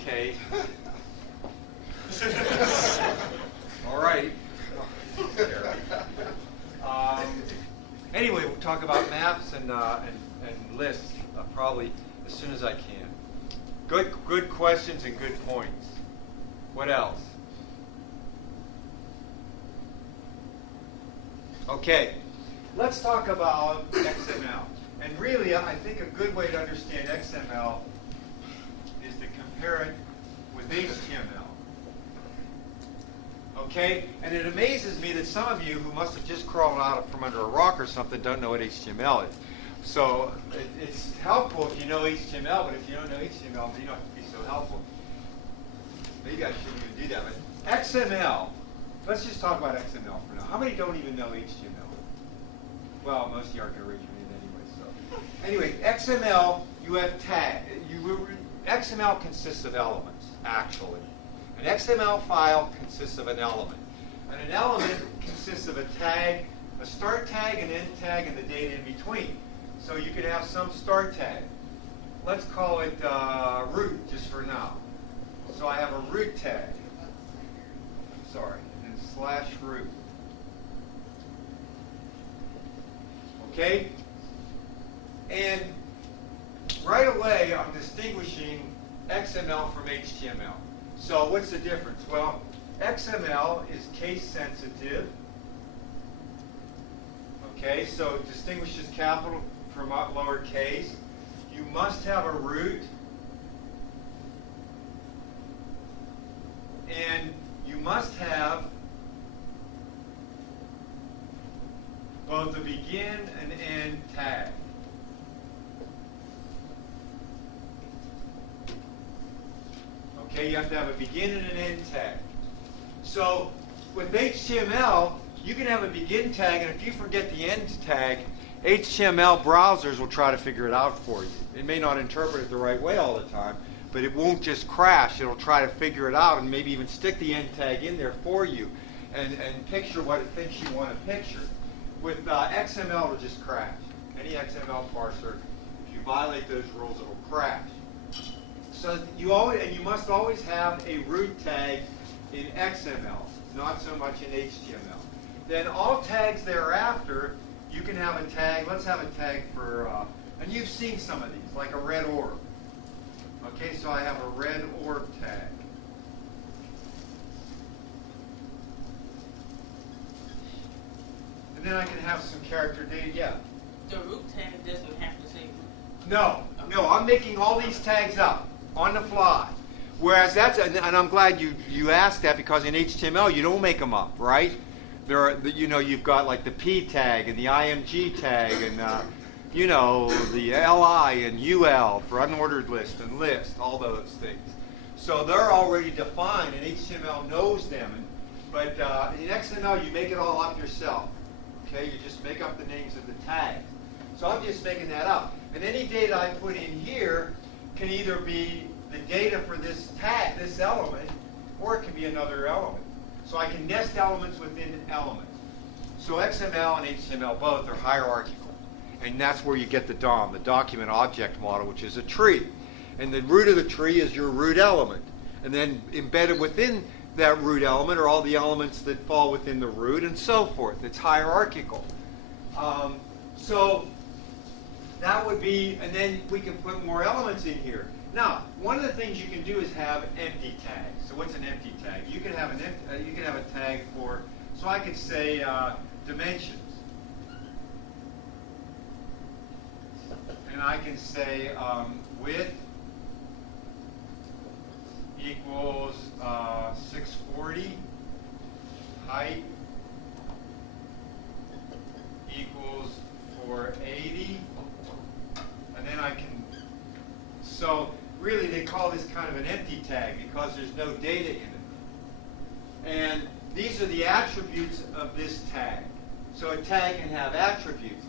Okay. All right. Anyway, we'll talk about maps and lists probably as soon as I can. Good questions and good points. What else? Okay, let's talk about XML. And really, I think a good way to understand XML is to compare it with HTML. Okay? And it amazes me that some of you who must have just crawled out from under a rock or something don't know what HTML is. So it's helpful if you know HTML, but if you don't know HTML, it may not be so helpful. Maybe I shouldn't even do that. But XML, let's just talk about XML for now. How many don't even know HTML? Well, most of you aren't going to raise your hand anyway. So, anyway, XML, you have tag. XML consists of elements, actually. An XML file consists of an element. And an element consists of a tag, a start tag, an end tag, and the data in between. So you could have some start tag. Let's call it root, just for now. So I have a root tag. Sorry, and then /root. Okay? And right away, I'm distinguishing XML from HTML. So what's the difference? Well, XML is case sensitive. Okay, so it distinguishes capital from lowercase. You must have a root. And you must have both a begin and end tag. Okay, you have to have a begin and an end tag. So with HTML, you can have a begin tag, and if you forget the end tag, HTML browsers will try to figure it out for you. It may not interpret it the right way all the time, but it won't just crash. It'll try to figure it out and maybe even stick the end tag in there for you and picture what it thinks you want to picture. With XML, it'll just crash. Any XML parser, if you violate those rules, it'll crash. So you must always have a root tag in XML, not so much in HTML. Then all tags thereafter, you can have a tag. Let's have a tag for, and you've seen some of these, like a red orb. Okay, so I have a red orb tag. And then I can have some character data, yeah. The root tag doesn't have to say root. No, no, I'm making all these tags up on the fly. Whereas that's, and I'm glad you asked that, because in HTML you don't make them up, right? There are, you've got like the P tag and the IMG tag and the LI and UL for unordered list and list, all those things. So they're already defined, and HTML knows them. But in XML, you make it all up yourself. Okay, you just make up the names of the tags. So I'm just making that up. And any data I put in here can either be the data for this tag, this element, or it can be another element. So I can nest elements within elements. So XML and HTML both are hierarchical. And that's where you get the DOM, the document object model, which is a tree. And the root of the tree is your root element. And then embedded within that root element are all the elements that fall within the root and so forth. It's hierarchical. So that would be, and then we can put more elements in here. Now, one of the things you can do is have empty tags. So what's an empty tag? You can have a tag for, so I could say dimensions. And I can say width equals 640, height equals 480, and then I can, so really they call this kind of an empty tag because there's no data in it. And these are the attributes of this tag. So a tag can have attributes.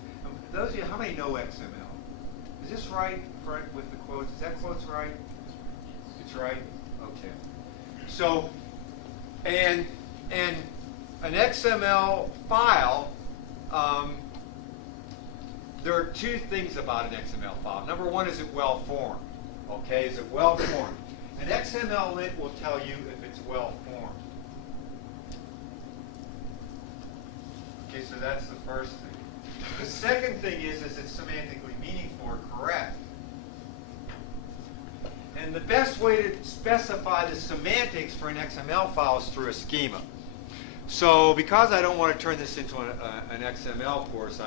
Those of you, how many know XML? Is this right with the quotes? Is that quotes right? It's right? Okay. So, and an XML file, there are two things about an XML file. Number one, is it well formed? Okay, is it well formed? An XML lint will tell you if it's well formed. Okay, so that's the first thing. The second thing is it's semantically meaningful or correct. And the best way to specify the semantics for an XML file is through a schema. So because I don't want to turn this into an XML course,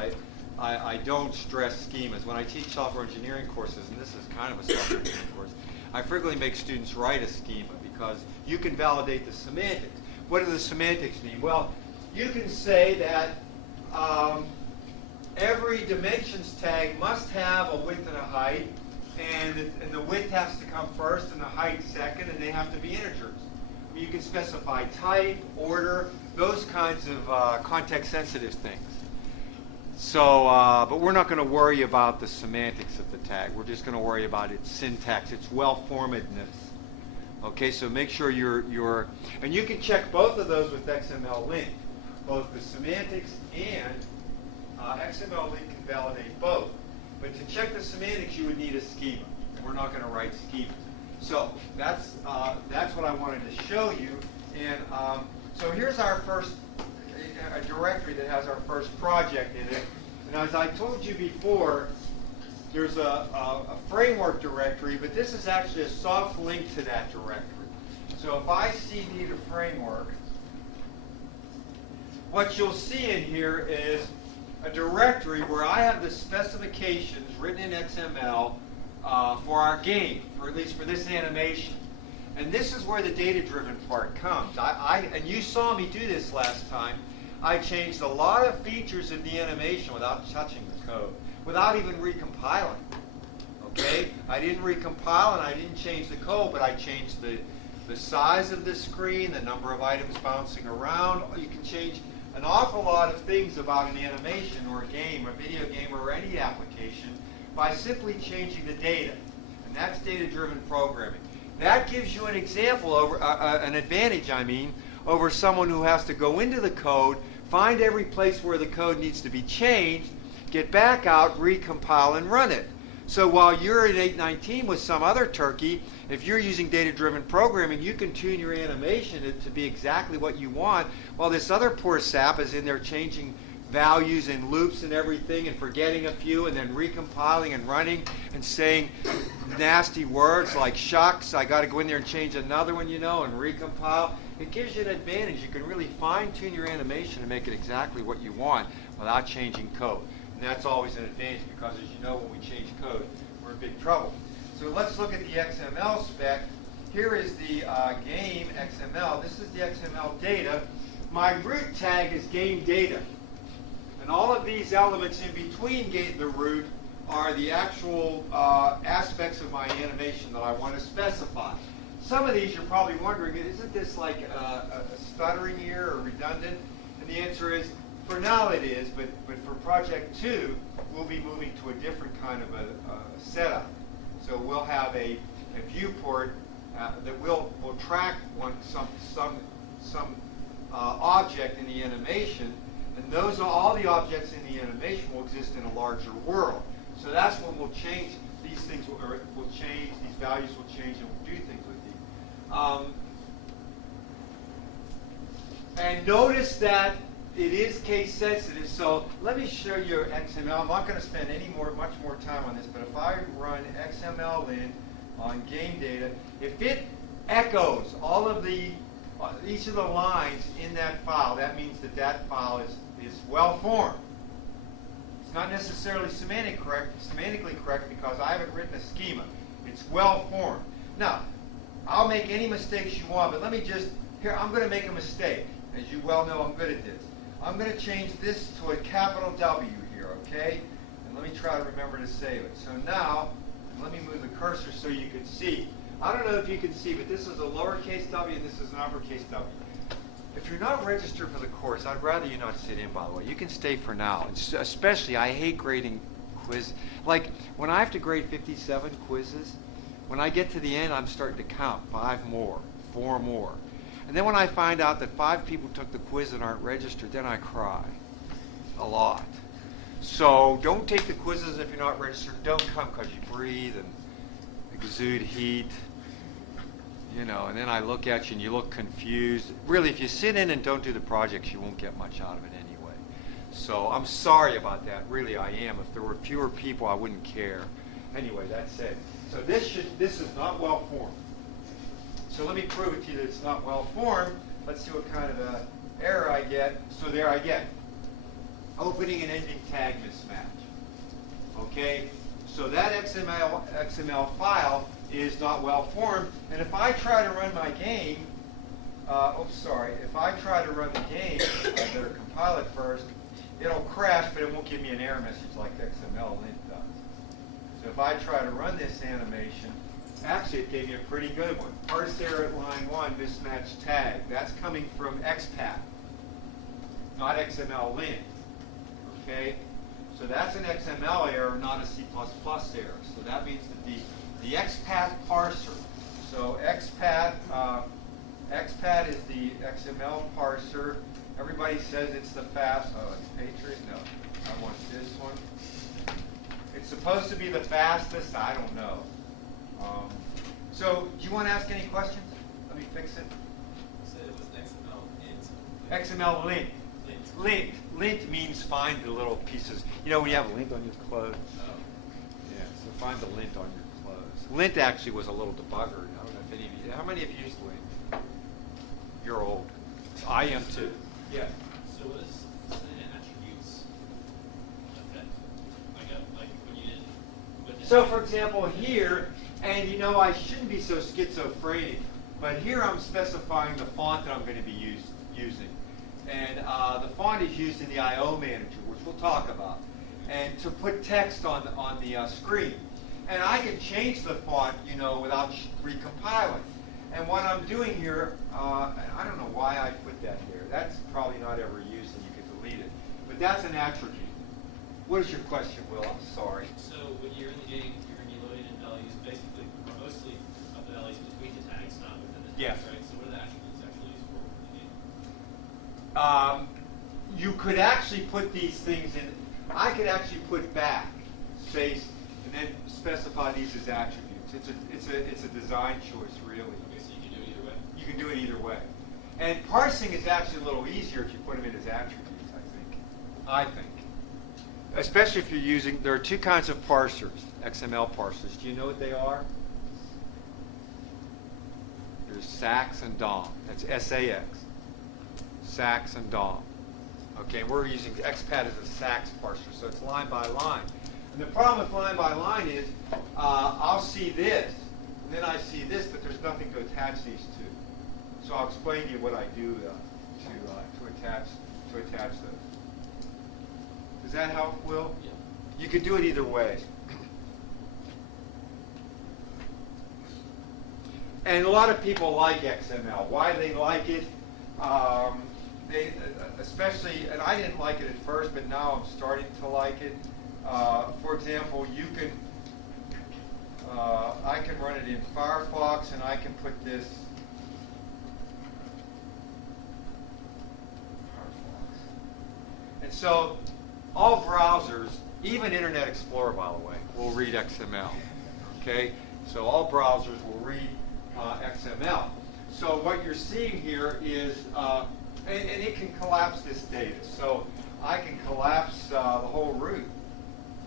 I don't stress schemas. When I teach software engineering courses, and this is kind of a software engineering course, I frequently make students write a schema because you can validate the semantics. What do the semantics mean? Well, you can say that every dimensions tag must have a width and a height, and the width has to come first and the height second, and they have to be integers. You can specify type, order, those kinds of context-sensitive things. So, but we're not going to worry about the semantics of the tag. We're just going to worry about its syntax, its well-formedness. Okay, so make sure and you can check both of those with XML lint. Both the semantics and XML lint can validate both. But to check the semantics, you would need a schema. And we're not going to write schemas. So that's what I wanted to show you. And so here's our first a directory that has our first project in it. And as I told you before, there's a framework directory, but this is actually a soft link to that directory. So if I cd to framework, what you'll see in here is a directory where I have the specifications written in XML for our game, or at least for this animation. And this is where the data-driven part comes. And you saw me do this last time. I changed a lot of features of the animation without touching the code, without even recompiling. Okay? I didn't recompile and I didn't change the code, but I changed the size of the screen, the number of items bouncing around. You can change an awful lot of things about an animation or a game, a video game, or any application by simply changing the data. And that's data-driven programming. That gives you an example, an advantage, over someone who has to go into the code, find every place where the code needs to be changed, get back out, recompile, and run it. So while you're at 819 with some other turkey, if you're using data-driven programming, you can tune your animation to be exactly what you want, while this other poor sap is in there changing values and loops and everything and forgetting a few and then recompiling and running and saying nasty words like shucks, I got to go in there and change another one, and recompile. It gives you an advantage. You can really fine-tune your animation and make it exactly what you want without changing code. And that's always an advantage because, as you know, when we change code, we're in big trouble. So let's look at the XML spec. Here is the game XML. This is the XML data. My root tag is game data. And all of these elements in between the root are the actual aspects of my animation that I want to specify. Some of these you're probably wondering, isn't this like a stuttering here or redundant? And the answer is, for now it is, but for project 2, we'll be moving to a different kind of a setup. So we'll have a viewport that will track some object in the animation, and all the objects in the animation will exist in a larger world. So that's when we'll change these things, will change, these values will change, and we'll do things with these. And notice that it is case sensitive. So let me show you XML. I'm not going to spend much more time on this, but if I run XML lint on game data, if it echoes all of each of the lines in that file, that means that file is well formed. It's not necessarily semantically correct because I haven't written a schema. It's well formed. Now, I'll make any mistakes you want, but let me I'm going to make a mistake. As you well know, I'm good at this. I'm going to change this to a capital W here, okay? And let me try to remember to save it. So now, let me move the cursor so you can see. I don't know if you can see, but this is a lowercase w and this is an uppercase W. If you're not registered for the course, I'd rather you not sit in, by the way. You can stay for now. Especially, I hate grading quiz. Like, when I have to grade 57 quizzes, when I get to the end, I'm starting to count 5 more, 4 more. And then when I find out that 5 people took the quiz and aren't registered, then I cry a lot. So don't take the quizzes if you're not registered. Don't come because you breathe and exude heat. You know, and then I look at you and you look confused. Really, if you sit in and don't do the projects, you won't get much out of it anyway. So I'm sorry about that. Really, I am. If there were fewer people, I wouldn't care. Anyway, that's it. So this is not well formed. So let me prove it to you that it's not well formed. Let's see what kind of a error I get. So there I get opening and ending tag mismatch. Okay, so that XML file is not well formed, and if I try to run my game, if I try to run the game, I better compile it first. It'll crash, but it won't give me an error message like XML lint does. So if I try to run this animation, actually it gave me a pretty good one. Parse error at line 1, mismatch tag. That's coming from XPath, not XML lint. Okay, so that's an XML error, not a C++ error. So that means that the XPath parser. So XPath is the XML parser. Everybody says it's the fast. Oh, it's Patriot. No, I want this one. It's supposed to be the fastest. I don't know. So, do you want to ask any questions? Let me fix it. You said it was XML int. XML lint. Lint. Lint means find the little pieces. You know when you have a lint on your clothes? Oh. Yeah, so find the lint on your clothes. Lint actually was a little debugger. I don't know if any of you, how many of you used lint? You're old. I am too. Yeah. So what is the attributes effect? Like when you didn't. So for example here, and you know I shouldn't be so schizophrenic, but here I'm specifying the font that I'm going to be using. And the font is used in the I/O manager, which we'll talk about, and to put text on the screen. And I can change the font, you know, without recompiling. And what I'm doing here, I don't know why I put that there. That's probably not ever used, and you can delete it. But that's an attribute. What is your question, Will? I'm sorry. So when you're in the game, you're going to be loading in values, basically, or mostly of the values between the tags, not within the tags, Yes. right? So what are the attributes actually used for in the game? You could actually put these things in. I could actually put back space and then specify these as attributes. It's a design choice, really. Okay, so you can do it either way? You can do it either way. And parsing is actually a little easier if you put them in as attributes, I think. Especially if you're using, there are two kinds of parsers, XML parsers. Do you know what they are? There's SAX and DOM. That's SAX. SAX and DOM. Okay, we're using XPath as a SAX parser, so it's line by line. And the problem with line by line is I'll see this, and then I see this, but there's nothing to attach these to. So I'll explain to you what I do to attach those. Does that help, Will? Yeah. You could do it either way. And a lot of people like XML. Why they like it? Especially, and I didn't like it at first, but now I'm starting to like it. For example, you can, I can run it in Firefox, and I can put this. Firefox. And so, all browsers, even Internet Explorer, by the way, will read XML. Okay, so all browsers will read XML. So what you're seeing here is, and it can collapse this data. So I can collapse the whole root.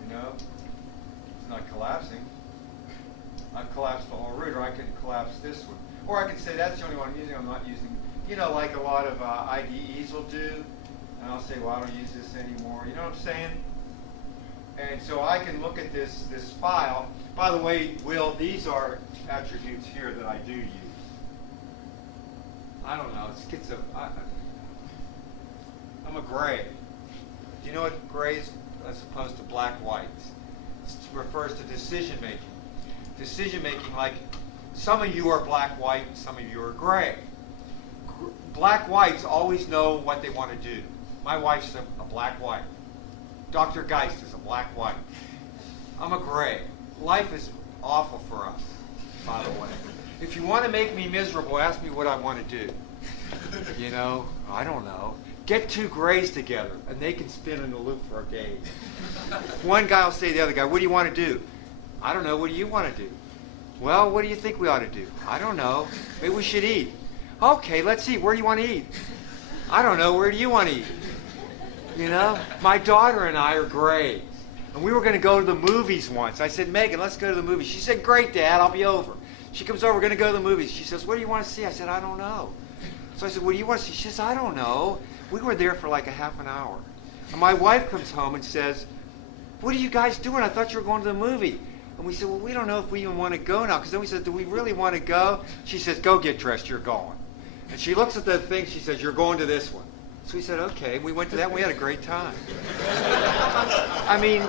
You know, it's not collapsing. I've collapsed the whole root, or I can collapse this one, or I can say that's the only one I'm using. I'm not using, you know, like a lot of IDEs will do. And I'll say, well, I don't use this anymore. You know what I'm saying? And so I can look at this file. By the way, Will, these are attributes here that I do use. I don't know. I'm a gray. Do you know what gray is as opposed to black-white? It refers to decision making. Decision making, like some of you are black-white, and some of you are gray. Black-whites always know what they want to do. My wife's a black-white. Dr. Geist is a black-white. I'm a gray. Life is awful for us, by the way. If you want to make me miserable, ask me what I want to do. You know, I don't know. Get two grays together, and they can spin in a loop for days. One guy will say to the other guy, what do you want to do? I don't know. What do you want to do? Well, what do you think we ought to do? I don't know. Maybe we should eat. Okay, let's eat. Where do you want to eat? I don't know. Where do you want to eat? You know, my daughter and I are great. And we were going to go to the movies once. I said, Megan, let's go to the movies. She said, great, Dad, I'll be over. She comes over, we're going to go to the movies. She says, what do you want to see? I said, I don't know. So I said, what do you want to see? She says, I don't know. We were there for like a half an hour. And my wife comes home and says, what are you guys doing? I thought you were going to the movie. And we said, well, we don't know if we even want to go now. Because then we said, do we really want to go? She says, go get dressed, you're going. And she looks at the thing, she says, you're going to this one. So we said, okay. We went to that and we had a great time. I mean,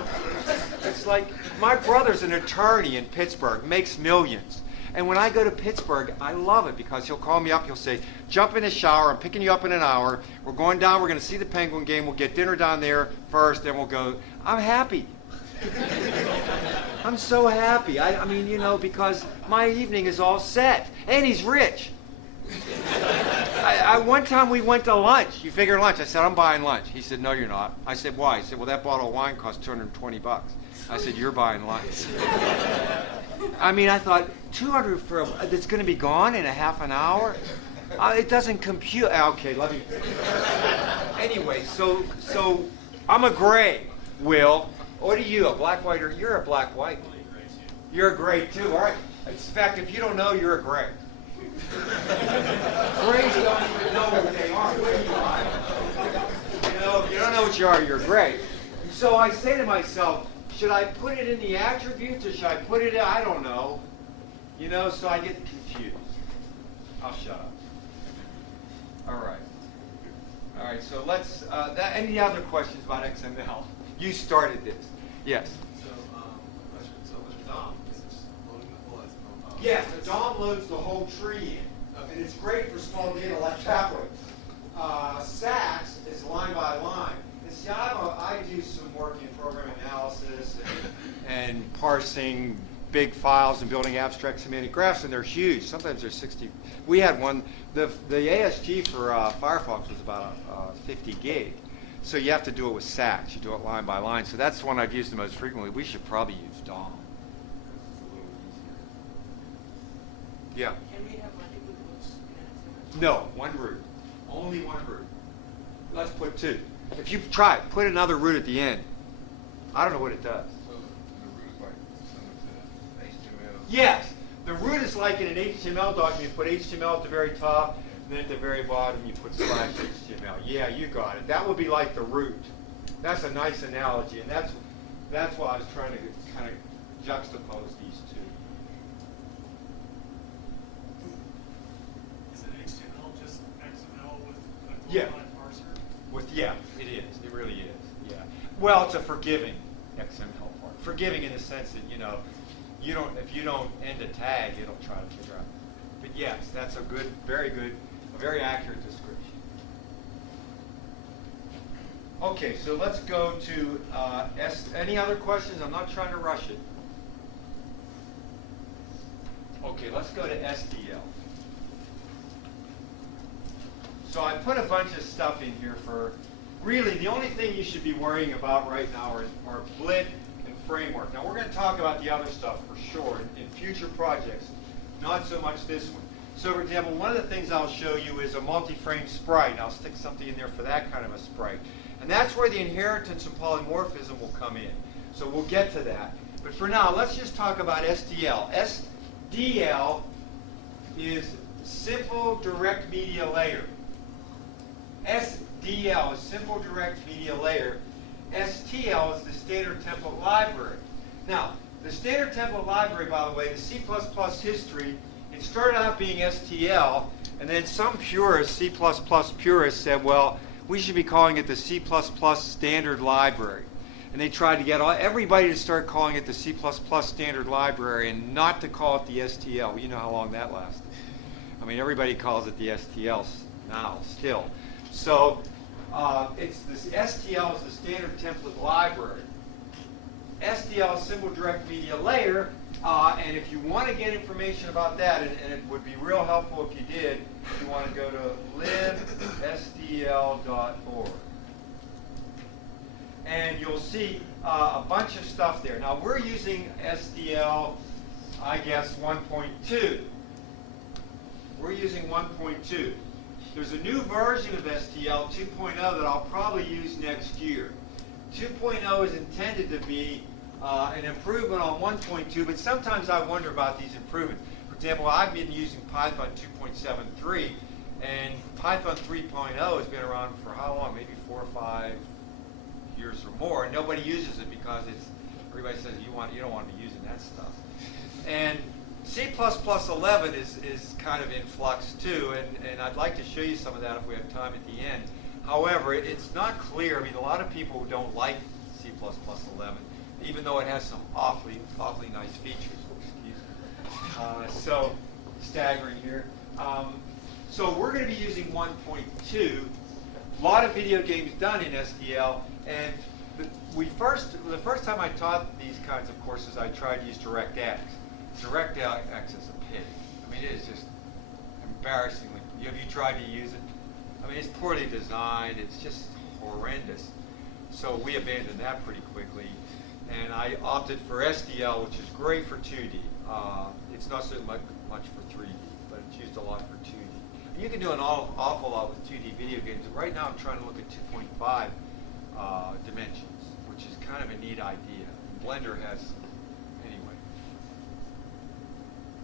it's like, my brother's an attorney in Pittsburgh, makes millions. And when I go to Pittsburgh, I love it because he'll call me up, he'll say, jump in the shower, I'm picking you up in an hour, we're going down, we're going to see the Penguin game, we'll get dinner down there first, then we'll go. I'm happy. I'm so happy. I mean, you know, because my evening is all set. And he's rich. One time we went to lunch. You figure lunch. I said, I'm buying lunch. He said, no, you're not. I said, why? He said, well, that bottle of wine costs $220. I said, you're buying lunch. I mean, I thought, 200 for that's going to be gone in a half an hour? It doesn't compute. Okay, let me. Anyway, so I'm a gray, Will. What are you, a black, white, or you're a black, white? You're a gray, too. All right. In fact, if you don't know, you're a gray. Grays don't even know what they are. What you are. You know, if you don't know what you are, you're gray. So I say to myself, should I put it in the attributes or should I put it in, I don't know. You know, so I get confused. I'll shut up. All right. All right, so let's, any other questions about XML? You started this. Yes? So with DOM, is it just loading the whole XML file? Yes, the DOM loads the whole tree in. Okay. And it's great for small data like that way. SACS is line by line. And see, I do some work in program analysis and parsing big files and building abstract semantic graphs, and they're huge. Sometimes they're 60. We had one, the ASG for Firefox was about 50 gig. So you have to do it with SACS. You do it line by line. So that's the one I've used the most frequently. We should probably use DOM. It's a little easier. Yeah. Can we have multiple routes in XML? No, one root. Only one root. Let's put two. If you try it, put another root at the end. I don't know what it does. So the root is like similar to HTML? Yes. The root is like in an HTML document. You put HTML at the very top, and then at the very bottom you put /HTML. Yeah, you got it. That would be like the root. That's a nice analogy, and that's why I was trying to kind of juxtapose these two. Is it HTML just XML with a Yeah. global parser? Yeah, it is. It really is. Yeah. Well, it's a forgiving XML part. Forgiving in the sense that, you know, if you don't end a tag, it'll try to figure out. But yes, that's a very accurate description. Okay, so let's go to any other questions? I'm not trying to rush it. Okay, let's go to SDL. So I put a bunch of stuff in here for, really, the only thing you should be worrying about right now are Blit and Framework. Now, we're going to talk about the other stuff for sure in future projects, not so much this one. So, for example, one of the things I'll show you is a multi-frame sprite. And I'll stick something in there for that kind of a sprite. And that's where the inheritance and polymorphism will come in. So we'll get to that. But for now, let's just talk about SDL. SDL is Simple Direct Media Layer. SDL is Simple Direct Media Layer. STL is the Standard Template Library. Now, the Standard Template Library, by the way, the C++ history, it started out being STL, and then some purists, C++ purists, said, well, we should be calling it the C++ Standard Library. And they tried to get everybody to start calling it the C++ Standard Library and not to call it the STL. Well, you know how long that lasted. I mean, everybody calls it the STL now, still. So it's this STL is the Standard Template Library. SDL is Simple Direct Media Layer, and if you want to get information about that, and it would be real helpful if you did, you want to go to libsdl.org. And you'll see a bunch of stuff there. Now, we're using SDL I guess 1.2. We're using 1.2. There's a new version of STL 2.0 that I'll probably use next year. 2.0 is intended to be an improvement on 1.2, but sometimes I wonder about these improvements. For example, I've been using Python 2.73, and Python 3.0 has been around for how long? Maybe 4 or 5 years or more, and nobody uses it because everybody says you don't want to be using that stuff. And C++11 is kind of in flux too, and I'd like to show you some of that if we have time at the end. However, it's not clear. I mean, a lot of people don't like C++11, even though it has some awfully nice features. Excuse me. So, staggering here. So we're going to be using 1.2. A lot of video games done in STL, and the first time I taught these kinds of courses, I tried to use DirectX. DirectX is a pig. I mean, it is just embarrassingly. Have you tried to use it? I mean, it's poorly designed. It's just horrendous. So we abandoned that pretty quickly, and I opted for STL, which is great for 2D. It's not so much for 3D, but it's used a lot for 2D. And you can do an awful lot with 2D video games. Right now, I'm trying to look at 2.5 dimensions, which is kind of a neat idea. Blender has some. Anyway,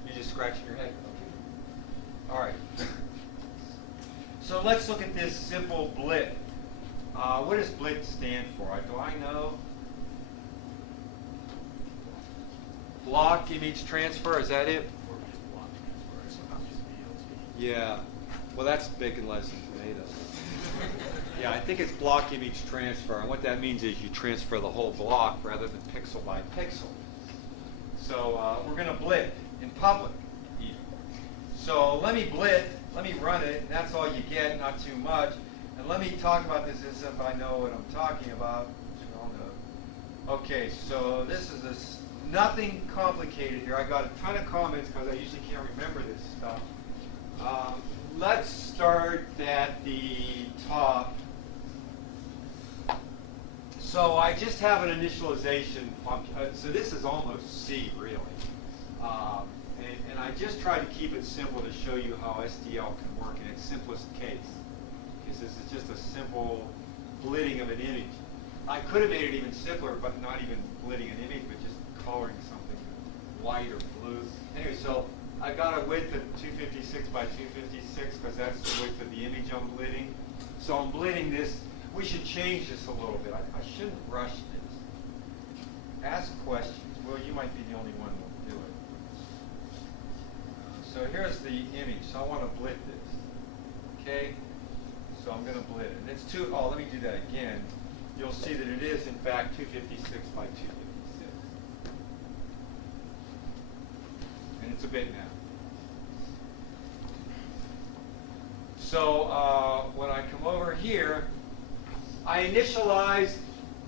you just scratching your head. Okay. All right. So let's look at this simple blit. What does blit stand for? Do I know? Block image transfer, is that it? Yeah. Well, that's bacon, lettuce, and tomatoes. Yeah, I think it's block image transfer. And what that means is you transfer the whole block rather than pixel by pixel. So we're going to blit in public even. So let me blit. Let me run it, and that's all you get, not too much. And let me talk about this as if I know what I'm talking about. You all know. Okay, so this is nothing complicated here. I got a ton of comments because I usually can't remember this stuff. Let's start at the top. So I just have an initialization function. So this is almost C, really. And I just try to keep it simple to show you how STL can work in its simplest case. Because this is just a simple blitting of an image. I could have made it even simpler, but not even blitting an image, but just coloring something white or blue. Anyway, so I got a width of 256 by 256 because that's the width of the image I'm blitting. So I'm blitting this. We should change this a little bit. I shouldn't rush this. Ask questions. Well, you might be the only one who will do it. So here's the image. So I want to blit this. Okay? So I'm going to blit it. And it's let me do that again. You'll see that it is, in fact, 256 by 256. And it's a bit now. So when I come over here, I initialize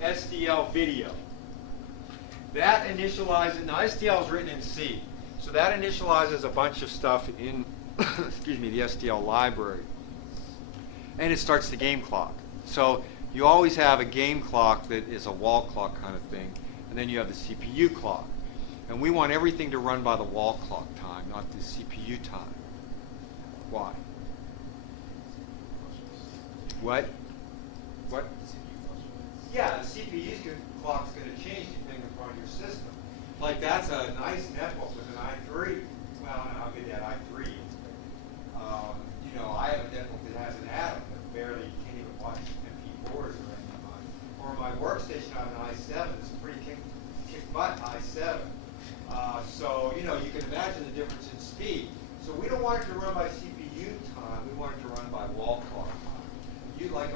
STL video. That initializes, now STL is written in C. So that initializes a bunch of stuff in, excuse me, the STL library. And it starts the game clock. So you always have a game clock that is a wall clock kind of thing. And then you have the CPU clock. And we want everything to run by the wall clock time, not the CPU time. Why? What? What? Yeah, the CPU clock's going to change depending upon your system. Like that's a nice netbook with an i3. Well, I don't know how good that i3 is. But, I have a netbook that has an Atom that barely can't even watch MP4s or anything on it. Or my workstation, I have an i7. It's a pretty kick butt i7. So, you can imagine the difference in speed. So we don't want it to run by CPU time. We want it to run by wall clock time. Like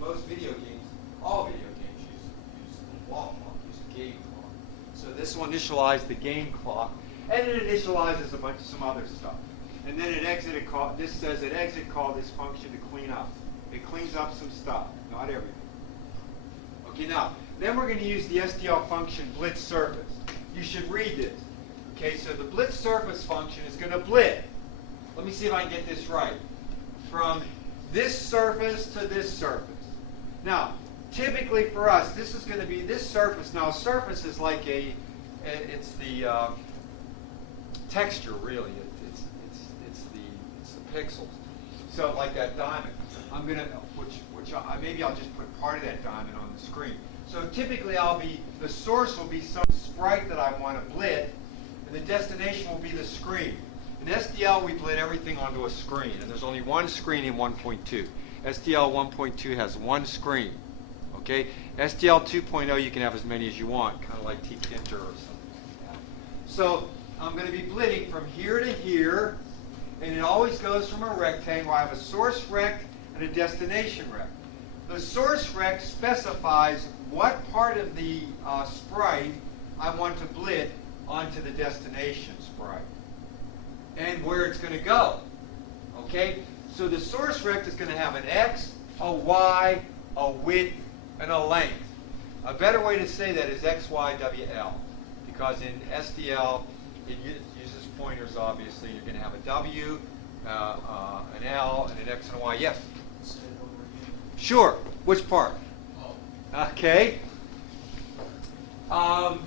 most video games, all video games use the wall clock, use the game clock. So this will initialize the game clock, and it initializes some other stuff. And then this says it exit call this function to clean up. It cleans up some stuff, not everything. Okay, now, then we're going to use the STL function blitz surface. You should read this. Okay, so the blitz surface function is going to blit. Let me see if I can get this right. From this surface to this surface. Now, typically for us, this is going to be this surface. Now, a surface is like it's the texture, really. It's the pixels. So like that diamond, I'm gonna, maybe I'll just put part of that diamond on the screen. So typically the source will be some sprite that I want to blit, and the destination will be the screen. In SDL, we blit everything onto a screen, and there's only one screen in 1.2. SDL 1.2 has one screen. Okay? SDL 2.0, you can have as many as you want, kind of like T-Tinter or something like that. So I'm going to be blitting from here to here, and it always goes from a rectangle. I have a source rect and a destination rect. The source rect specifies what part of the sprite I want to blit onto the destination sprite and where it's going to go. Okay? So the source rect is going to have an X, a Y, a width, and a length. A better way to say that is X, Y, W, L. Because in SDL, it uses pointers, obviously. You're going to have a W, an L, and an X and a Y. Yes? Say it over again. Sure. Which part? Oh. Okay. I'm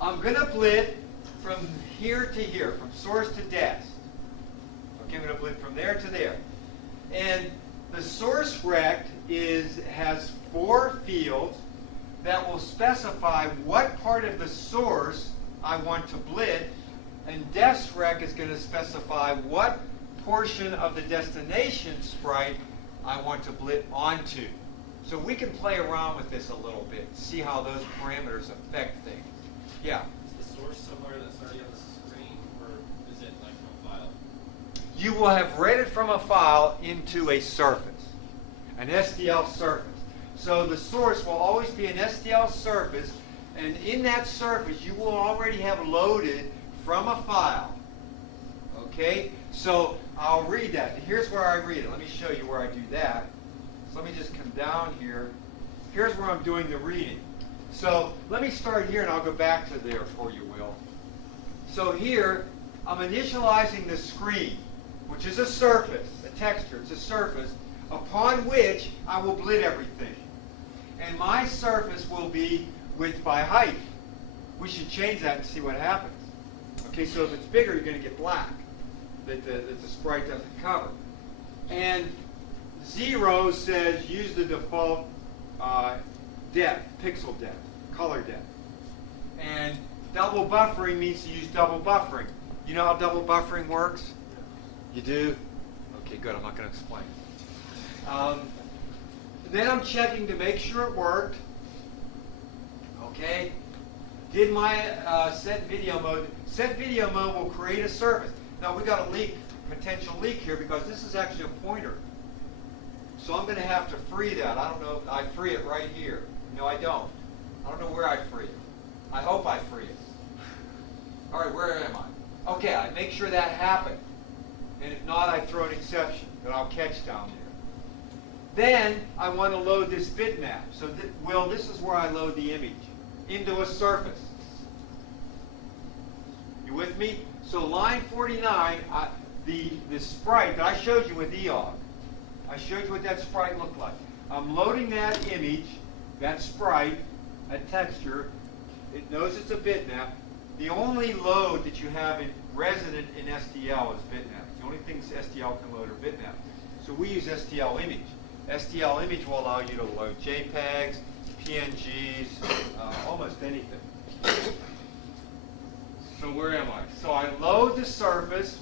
going to blit from here to here, from source to dest. Okay, I'm going to blit from there to there. And the source rect has 4 fields that will specify what part of the source I want to blit, and dest rec is going to specify what portion of the destination sprite I want to blit onto. So we can play around with this a little bit, see how those parameters affect things. Yeah? Is the source somewhere that's already on the screen, or is it like from a file? You will have read it from a file into a surface, an SDL surface. So the source will always be an SDL surface, and in that surface you will already have loaded from a file. Okay? So I'll read that. Here's where I read it. Let me show you where I do that. So let me just come down here. Here's where I'm doing the reading. So let me start here and I'll go back to there for you, Will. So here, I'm initializing the screen, which is a surface, a texture, it's a surface, upon which I will blit everything. And my surface will be width by height. We should change that and see what happens. Okay, so if it's bigger, you're going to get black, that the sprite doesn't cover. And 0 says use the default depth, pixel depth, color depth. And double buffering means to use double buffering. You know how double buffering works? You do? Okay, good. I'm not going to explain. Then I'm checking to make sure it worked. Okay. Did my set video mode. Set video mode will create a surface. Now we got a leak, potential leak here, because this is actually a pointer. So I'm going to have to free that. I don't know if I free it right here. No, I don't. I don't know where I free it. I hope I free it. All right, where am I? Okay, I make sure that happened. And if not, I throw an exception that I'll catch down there. Then I want to load this bitmap. So, Will, this is where I load the image into a surface. You with me? So line 49, the sprite that I showed you with EOG, I showed you what that sprite looked like. I'm loading that image, that sprite, that texture. It knows it's a bitmap. The only load that you have resident in SDL is bitmap. The only things SDL can load are bitmap. So we use SDL image. SDL image will allow you to load JPEGs, PNGs, almost anything. So where am I? So I load the surface,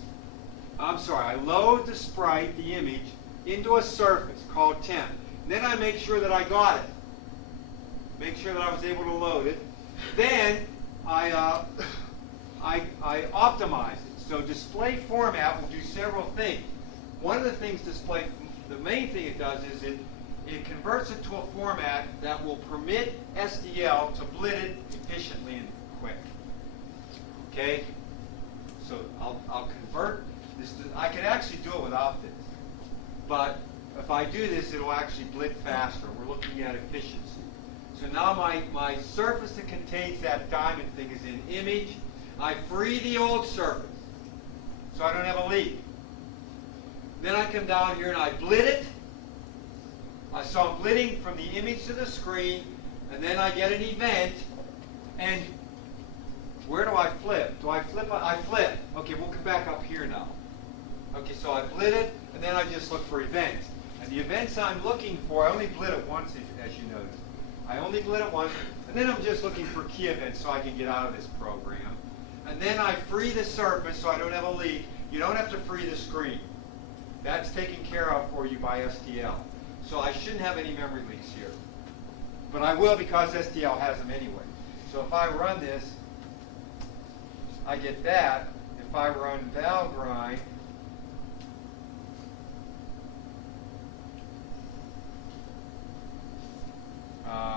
I load the sprite, the image, into a surface called temp. Then I make sure that I got it. Make sure that I was able to load it. Then I optimize it. So display format will do several things. One of the things the main thing it does is it converts it to a format that will permit SDL to blit it efficiently and quick. Okay? So I'll convert this. I could actually do it without this. But if I do this, it'll actually blit faster. We're looking at efficiency. So now my surface that contains that diamond thing is in image. I free the old surface, so I don't have a leak. Then I come down here and I blit it. So I'm blitting from the image to the screen, and then I get an event. And where do I flip? Do I flip? I flip. Okay, we'll come back up here now. Okay, so I blit it, and then I just look for events. And the events I'm looking for, I only blit it once, as you notice. I only blit it once, and then I'm just looking for key events so I can get out of this program. And then I free the surface so I don't have a leak. You don't have to free the screen. That's taken care of for you by STL. So I shouldn't have any memory leaks here. But I will because STL has them anyway. So if I run this, I get that. If I run Valgrind,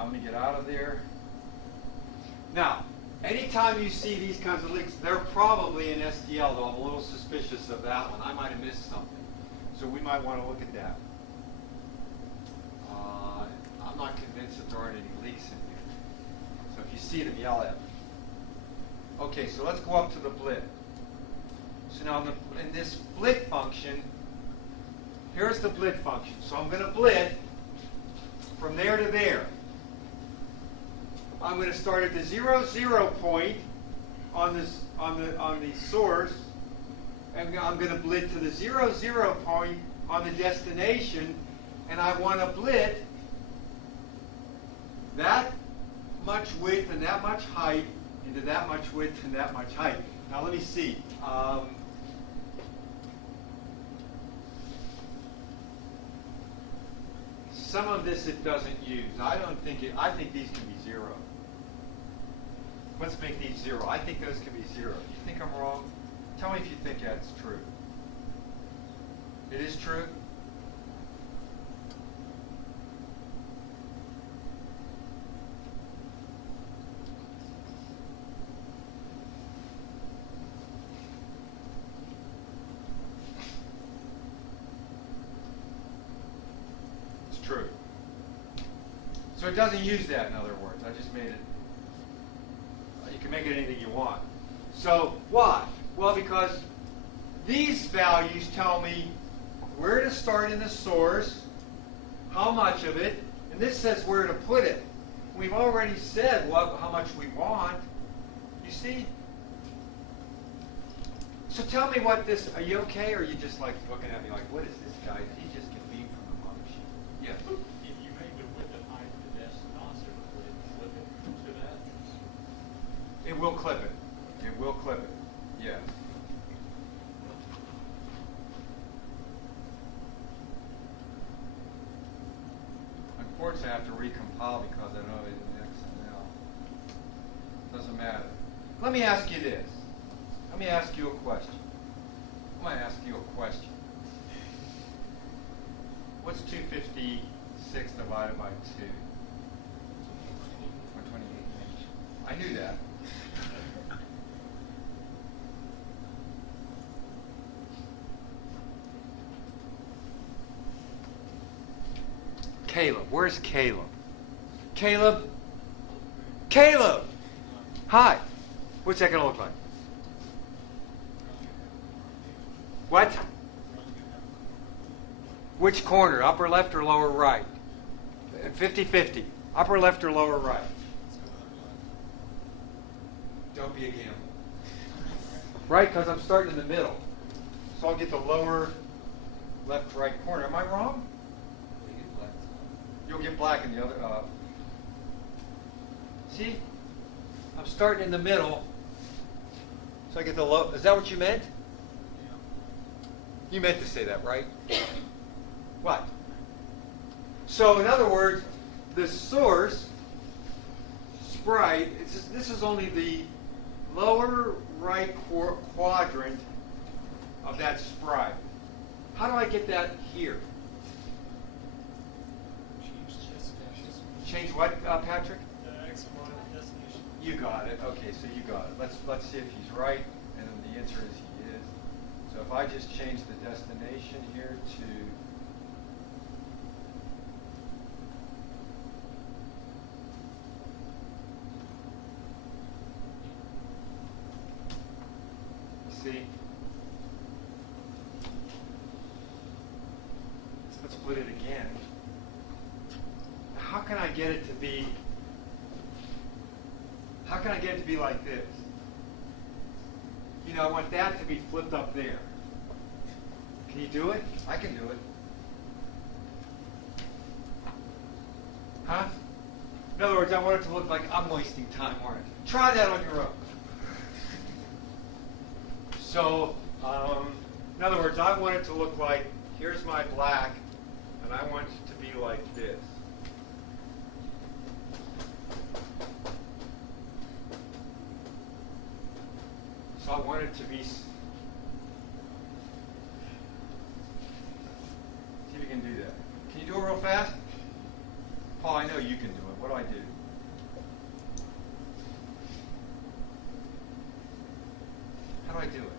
let me get out of there. Now, anytime you see these kinds of leaks, they're probably in STL, though I'm a little suspicious of that one. I might have missed something. So we might want to look at that. I'm not convinced that there aren't any leaks in here. So if you see them, yell at me. Okay, so let's go up to the blit. So now in this blit function, here's the blit function. So I'm going to blit from there to there. I'm going to start at the 0, 0 point on the source, and I'm going to blit to the 0, 0 point on the destination, and I want to blit that much width and that much height into that much width and that much height. Now let me see. Some of this it doesn't use. I don't think it. I think these can be 0. Let's make these 0. I think those can be 0. You think I'm wrong? Tell me if you think that's true. It is true? It's true. So it doesn't use that, in other words. I just made it. You can make it anything you want. So why? Well, because these values tell me where to start in the source, how much of it, and this says where to put it. We've already said how much we want. You see? So tell me what this, are you okay, or are you just like looking at me like, what is this guy? He just can beam from the mothership. Yes? If you make the width and height of the dash constant, would it flip it to that? It will clip it. It will clip it. Yes. Unfortunately, I have to recompile because I know it in XML. Doesn't matter. Let me ask you this. Let me ask you a question. I'm going to ask you a question. What's 256 divided by 2? 128. I knew that. Caleb, where's Caleb? Caleb? Caleb! Hi. What's that going to look like? What? Which corner? Upper left or lower right? 50-50. Upper left or lower right? Don't be a gambler. Right, because I'm starting in the middle. So I'll get the lower left, right corner. Am I wrong? You'll get black in the other. See? I'm starting in the middle. So I get the low. Is that what you meant? You meant to say that, right? What? So in other words, the source sprite, this is only the lower right quadrant of that sprite. How do I get that here? Change what, Patrick? The X and Y destination. You got it. Okay, so you got it. Let's see if he's right, and the answer is he is. So if I just change the destination here to see. Let's put it again. How can I get it to be like this? I want that to be flipped up there. Can you do it? I can do it. Huh? In other words, I want it to look like I'm wasting time on it. Try that on your own. So, in other words, I want it to look like, here's my black, and I want it to be like this. So I want it to be, see if you can do that. Can you do it real fast? Paul, I know you can do it. What do I do? How do I do it?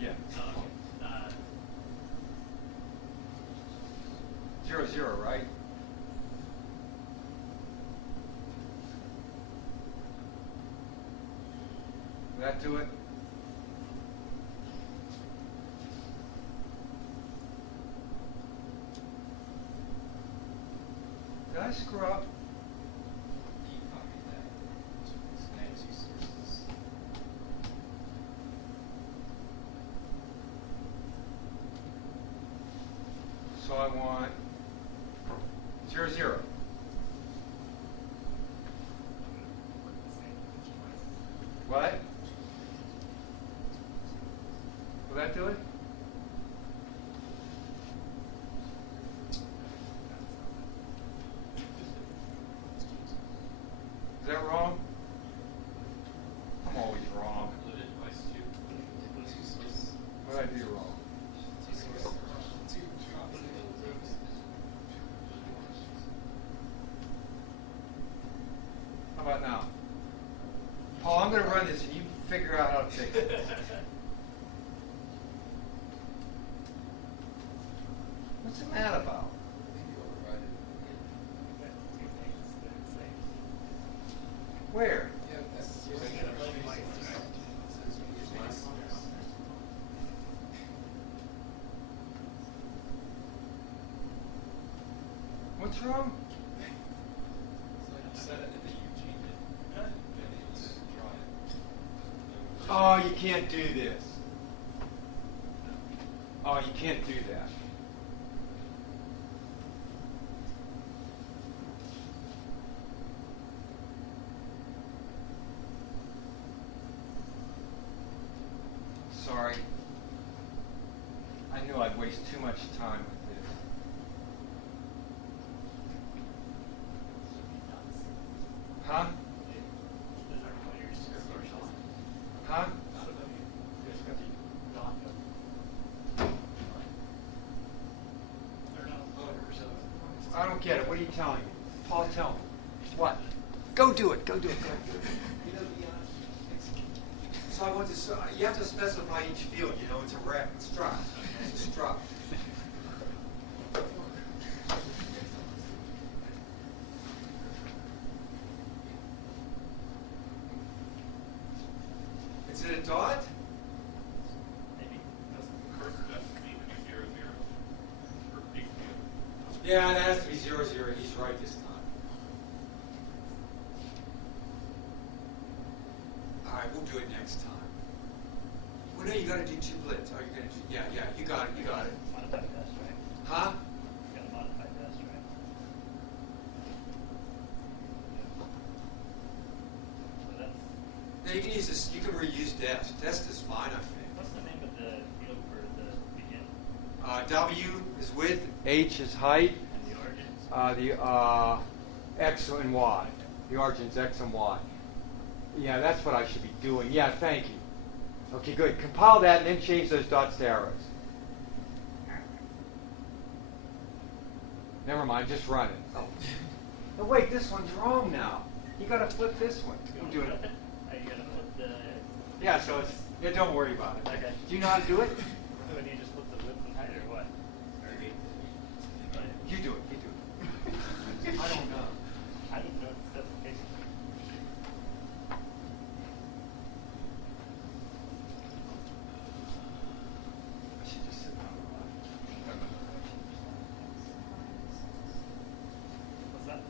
Yeah. 0, 0, right? Will that do it? Did I screw up? So I want 0, 0. What? Will that do it? Is that wrong? I'm always wrong. What did I do wrong? How about now? Paul, I'm going to run this and you figure out how to fix it. What's it mad about? Where? What's wrong? Oh, you can't do this. Oh, you can't do that. Sorry. I knew I'd waste too much time with this. Huh? Huh? I don't get it. What are you telling me? Paul, tell me. What? Go do it. Go do it. Go do it. So I want to. You have to specify each field. It's a rep. It's struct. It's a struct. Is it a dot? Yeah, that has to be 0, 0. He's right this time. All right, we'll do it next time. Well, no, you got to do 2 blitz. Are you going to do? Yeah, you got it. You got it. Modify best, right? Huh? You gotta modify best, right? So that's, No, you can use this. You can reuse dest. Dest is fine, I think. what's the name of the field for the begin? W is width, H is height, And the origins? the X and Y. The origin's X and Y. Yeah, that's what I should be doing. Yeah, thank you. Okay, good. Compile that and then change those dots to arrows. Never mind, just run it. Oh. No, wait, this one's wrong now. You got to flip this one. I'm doing it. You gotta flip the, Yeah, so it's. Yeah, don't worry about it. Okay. Do you know how to do it? when you just flip the width and height or what? Or, You do it. You do it. I don't know. I didn't know the specification. I should just sit down and run. What's that?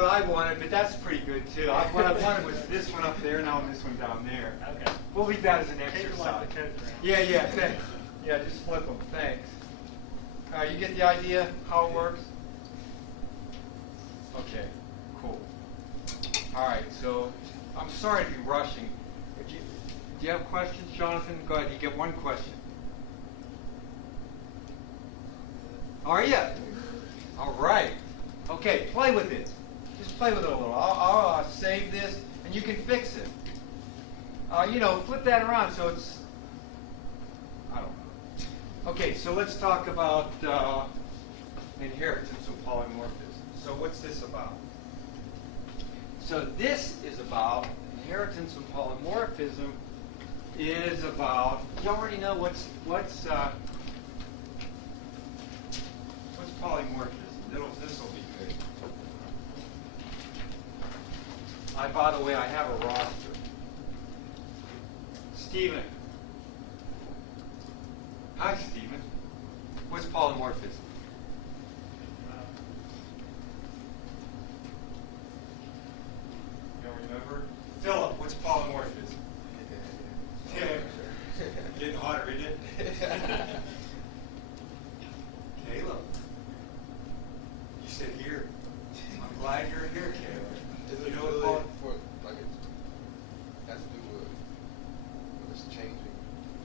what I wanted, but that's pretty good too. What I wanted was this one up there, now this one down there. Okay. We'll leave that as an Take them exercise. like the codes around. Yeah, thanks. Yeah, just flip them. Thanks. You get the idea how it works? Okay, cool. All right, so I'm sorry to be rushing. Do you have questions, Jonathan? Go ahead. You get one question. Are you? All right. Okay, play with it. Just play with it a little. I'll save this, and you can fix it. Flip that around so it's, I don't know. Okay, so let's talk about inheritance of polymorphism. So what's this about? So this is about inheritance of polymorphism is about, you already know what's polymorphism. This will be good. By the way, I have a roster. Stephen. Hi, Stephen. What's polymorphism? You don't remember? Philip, what's polymorphism? Didn't know how to read it? Caleb. You sit here. I'm glad you're here, Caleb. Is You it know what really poly- for, like, it has to do with when it's changing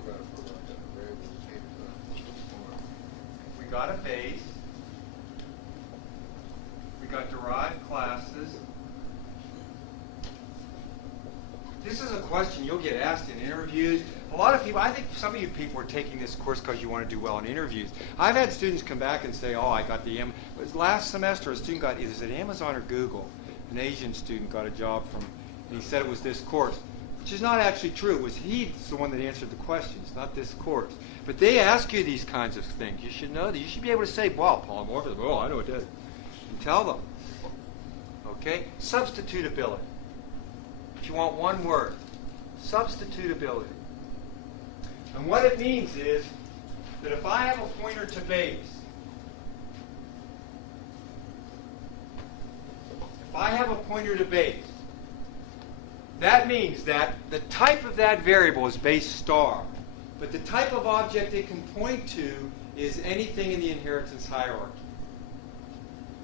throughout a program, that the variable is changing throughout. We got a base. We got derived classes. This is a question you'll get asked in interviews. A lot of people, I think some of you people are taking this course because you want to do well in interviews. I've had students come back and say, oh, I got the last semester a student got, is it Amazon or Google? An Asian student got a job from, and he said it was this course, which is not actually true. It was he's the one that answered the questions, not this course. But they ask you these kinds of things. You should know that. You should be able to say, wow, polymorphism, oh, I know what that is. And tell them. Okay? Substitutability. If you want one word, substitutability. And what it means is that if I have a pointer to base, that means that the type of that variable is base star, but the type of object it can point to is anything in the inheritance hierarchy.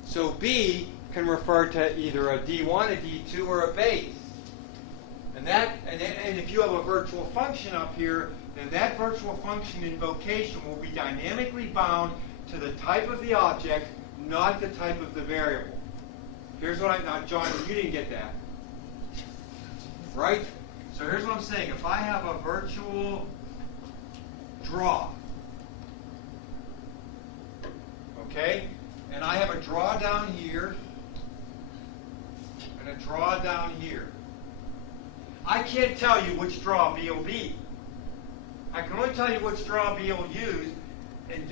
So B can refer to either a D1, a D2, or a base. And if you have a virtual function up here, then that virtual function invocation will be dynamically bound to the type of the object, not the type of the variable. Here's what now, John, you didn't get that. Right? So here's what I'm saying. If I have a virtual draw, okay, and I have a draw down here and a draw down here, I can't tell you which draw B will be. I can only tell you which draw B will use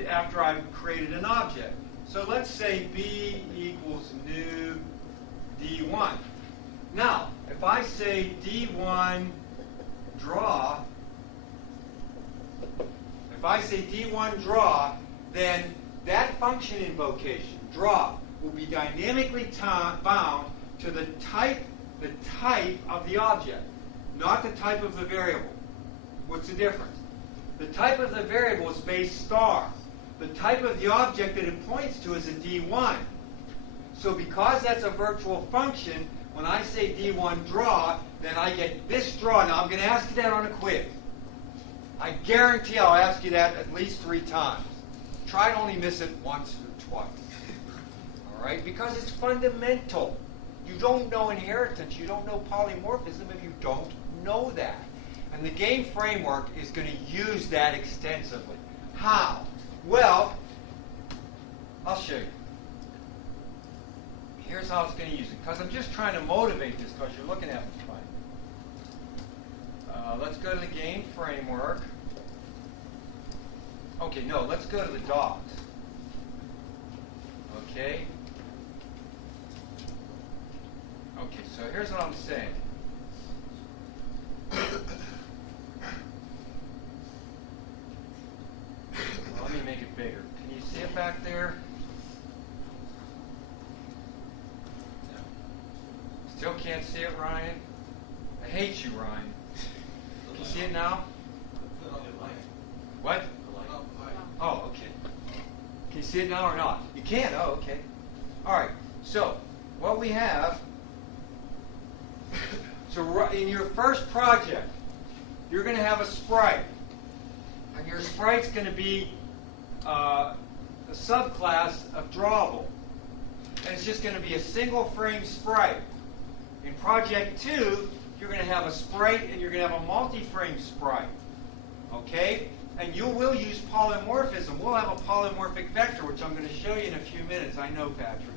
after I've created an object. So let's say B equals new D1. Now, if I say D1 draw, then that function invocation, draw, will be dynamically bound to the type of the object, not the type of the variable. What's the difference? The type of the variable is base star. The type of the object that it points to is a D1. So because that's a virtual function, when I say D1 draw, then I get this draw. Now I'm going to ask you that on a quiz. I guarantee I'll ask you that at least 3 times. Try to only miss it once or twice. All right? Because it's fundamental. You don't know inheritance. You don't know polymorphism if you don't know that. And the game framework is going to use that extensively. How? Well, I'll show you. Here's how it's going to use it. Because I'm just trying to motivate this because you're looking at me funny. Let's go to the game framework. Okay, no, let's go to the docs. Okay. Okay, so here's what I'm saying. Well, let me make it bigger. Can you see it back there? Still can't see it, Ryan? I hate you, Ryan. Can you see it now? What? Oh, okay. Can you see it now or not? You can? Oh, okay. All right. So, what we have, so in your first project, you're going to have a sprite. And your sprite's going to be a subclass of drawable. And it's just going to be a single frame sprite. In project 2, you're going to have a sprite and you're going to have a multi-frame sprite. Okay? And you will use polymorphism. We'll have a polymorphic vector, which I'm going to show you in a few minutes. I know, Patrick.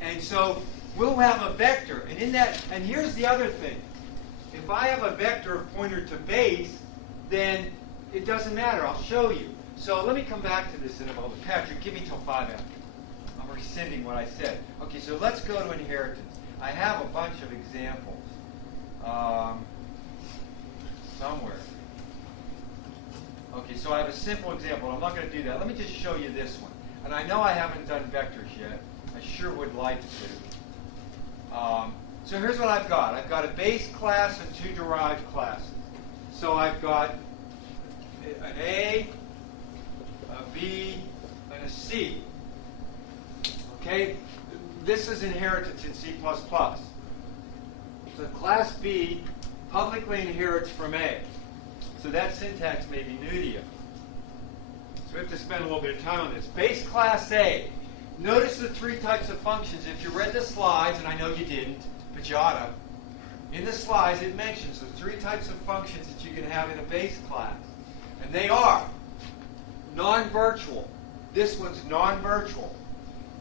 And so we'll have a vector. And in that, and here's the other thing. If I have a vector of pointer to base, then it doesn't matter. I'll show you. So let me come back to this in a moment. Patrick, give me till 5 after. I'm rescinding what I said. Okay, so let's go to inheritance. I have a bunch of examples somewhere. Okay, so I have a simple example. I'm not going to do that. Let me just show you this one. And I know I haven't done vectors yet. I sure would like to. So here's what I've got. I've got a base class and 2 derived classes. So I've got an A, a B, and a C. Okay? This is inheritance in C++. So class B publicly inherits from A. So that syntax may be new to you. So we have to spend a little bit of time on this. Base class A. Notice the 3 types of functions. If you read the slides, and I know you didn't, but you ought to, in the slides it mentions the 3 types of functions that you can have in a base class. And they are non-virtual. This one's non-virtual.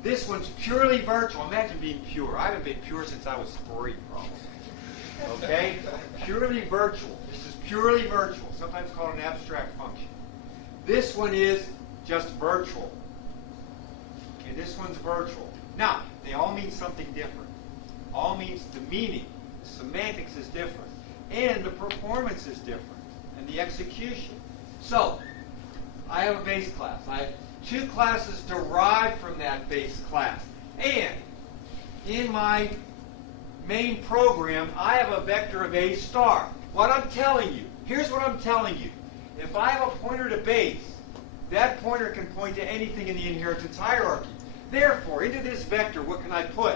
This one's purely virtual. Imagine being pure. I haven't been pure since I was 3, probably. Okay? Purely virtual. This is purely virtual, sometimes called an abstract function. This one is just virtual. Okay, this one's virtual. Now, they all mean something different. All means the meaning, the semantics is different, and the performance is different, and the execution. So, I have a base class. I have 2 classes derived from that base class. And in my main program, I have a vector of A star. What I'm telling you, here's what I'm telling you. If I have a pointer to base, that pointer can point to anything in the inheritance hierarchy. Therefore, into this vector, what can I put?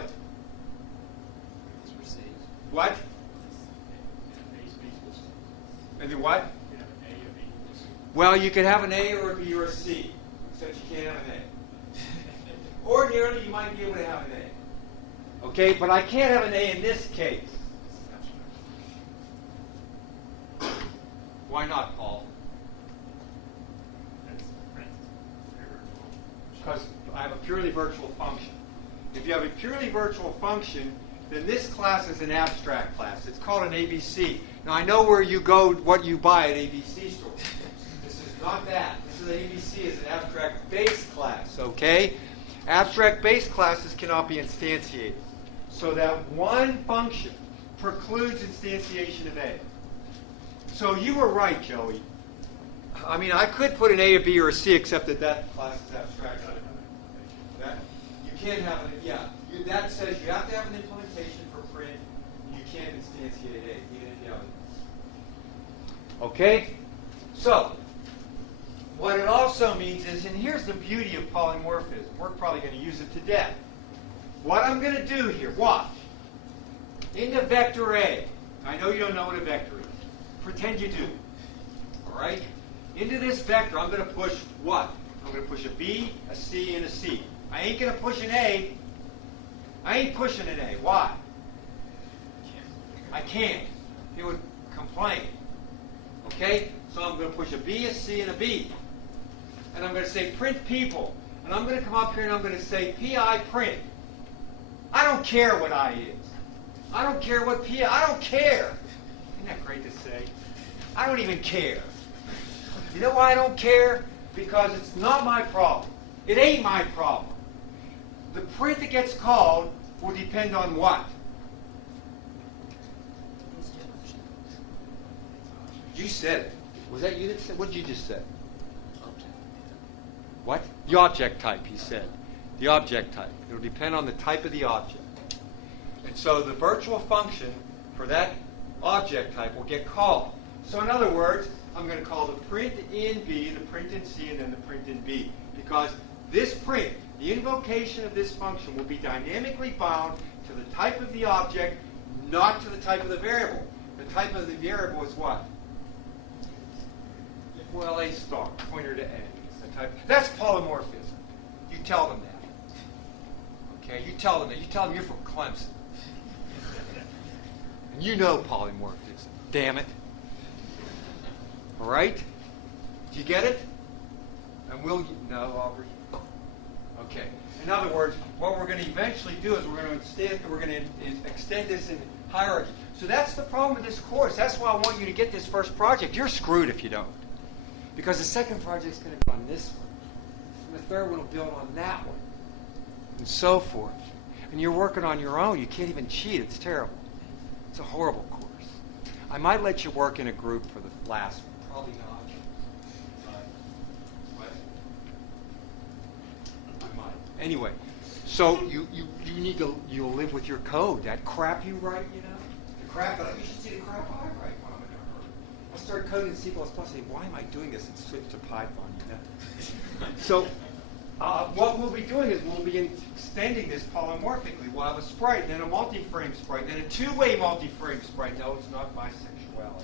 What? And the what? Well, you could have an A or a B or a C, except you can't have an A. Ordinarily, you might be able to have an A. Okay, but I can't have an A in this case. Why not, Paul? Because I have a purely virtual function. If you have a purely virtual function, then this class is an abstract class. It's called an ABC. Now, I know where you go, what you buy at ABC stores. This is not that. This is an ABC. It's an abstract base class, okay? Abstract base classes cannot be instantiated. So that one function precludes instantiation of A. So you were right, Joey. I mean, I could put an A, a B, or a C, except that that class is abstract. That, you can't have it, yeah. That says you have to have an implementation for print. You can't instantiate A, even if you have it. Okay? So, what it also means is, and here's the beauty of polymorphism. We're probably going to use it to death. What I'm going to do here, watch. Into vector A. I know you don't know what a vector is. Pretend you do. All right? Into this vector, I'm going to push what? I'm going to push a B, a C, and a C. I ain't going to push an A. I ain't pushing an A. Why? I can't. It would complain. Okay? So I'm going to push a B, a C, and a B. And I'm going to say print people. And I'm going to come up here and I'm going to say PI print. I don't care what I is. I don't care what PI. I don't care. Isn't that great to say? I don't even care. You know why I don't care? Because it's not my problem. It ain't my problem. The print that gets called will depend on what? You said it. Was that you that said? What did you just say? What? The object type, he said. The object type. It will depend on the type of the object. And so the virtual function for that object type will get called. So in other words, I'm going to call the print in B, the print in C, and then the print in B. Because this print, the invocation of this function, will be dynamically bound to the type of the object, not to the type of the variable. The type of the variable is what? Well, A star, pointer to A. The type. That's polymorphism. You tell them that. Okay, you tell them that. You tell them you're from Clemson. And you know polymorphism. Damn it. All right? Do you get it? And will you? No, Aubrey. Okay. In other words, what we're going to eventually do is we're going to extend this in hierarchy. So that's the problem with this course. That's why I want you to get this first project. You're screwed if you don't. Because the second project is going to be on this one. And the third one will build on that one. And so forth. And you're working on your own. You can't even cheat. It's terrible. It's a horrible course. I might let you work in a group for the last one. Probably not. I might. Anyway, so you need to, you'll live with your code. That crap you write, you know? The crap, but you should see the crap I write when I'm in a hurry. I started coding in C++, saying, why am I doing this? And switch to Python, you know? So what we'll be doing is we'll be extending this polymorphically. We'll have a sprite, then a multi-frame sprite, then a two-way multi-frame sprite. No, it's not bisexuality.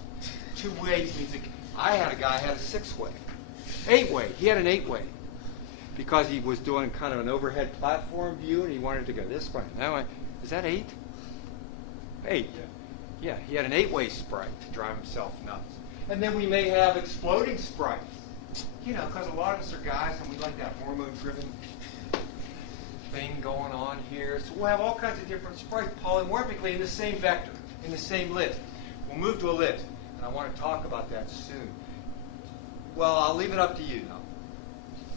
Two ways means I had a guy who had a six-way. Eight-way. He had an eight-way. Because he was doing kind of an overhead platform view, and he wanted to go this way, that way. Is that 8? 8. Yeah, he had an 8-way sprite to drive himself nuts. And then we may have exploding sprites. You know, because a lot of us are guys, and we like that hormone-driven thing going on here. So we'll have all kinds of different sprites polymorphically in the same vector, in the same list. We'll move to a list, and I want to talk about that soon. Well, I'll leave it up to you now.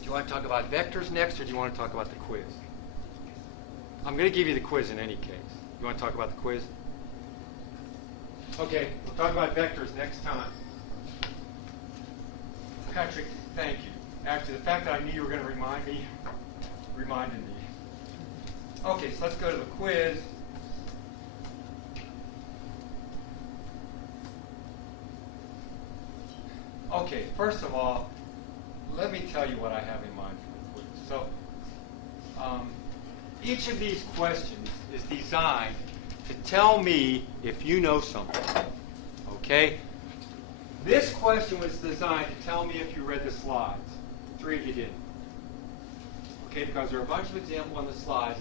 Do you want to talk about vectors next, or do you want to talk about the quiz? I'm going to give you the quiz in any case. You want to talk about the quiz? Okay, we'll talk about vectors next time. Patrick, thank you. Actually, the fact that I knew you were going to remind me reminded me. Okay, so let's go to the quiz. Okay, first of all, let me tell you what I have in mind for the quiz. So, each of these questions is designed to tell me if you know something. Okay? This question was designed to tell me if you read the slides. 3 of you didn't. Okay, because there are a bunch of examples on the slides.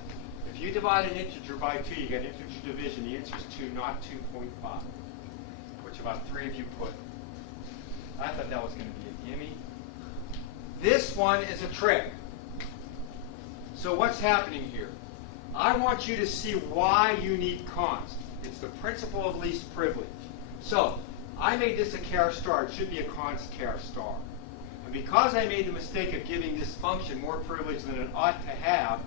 If you divide an integer by 2, you get integer division. The answer is 2, not 2.5, which about 3 of you put. I thought that was going to be a gimme. This one is a trick. So what's happening here? I want you to see why you need const. It's the principle of least privilege. So I made this a char star. It should be a const char star. And because I made the mistake of giving this function more privilege than it ought to have,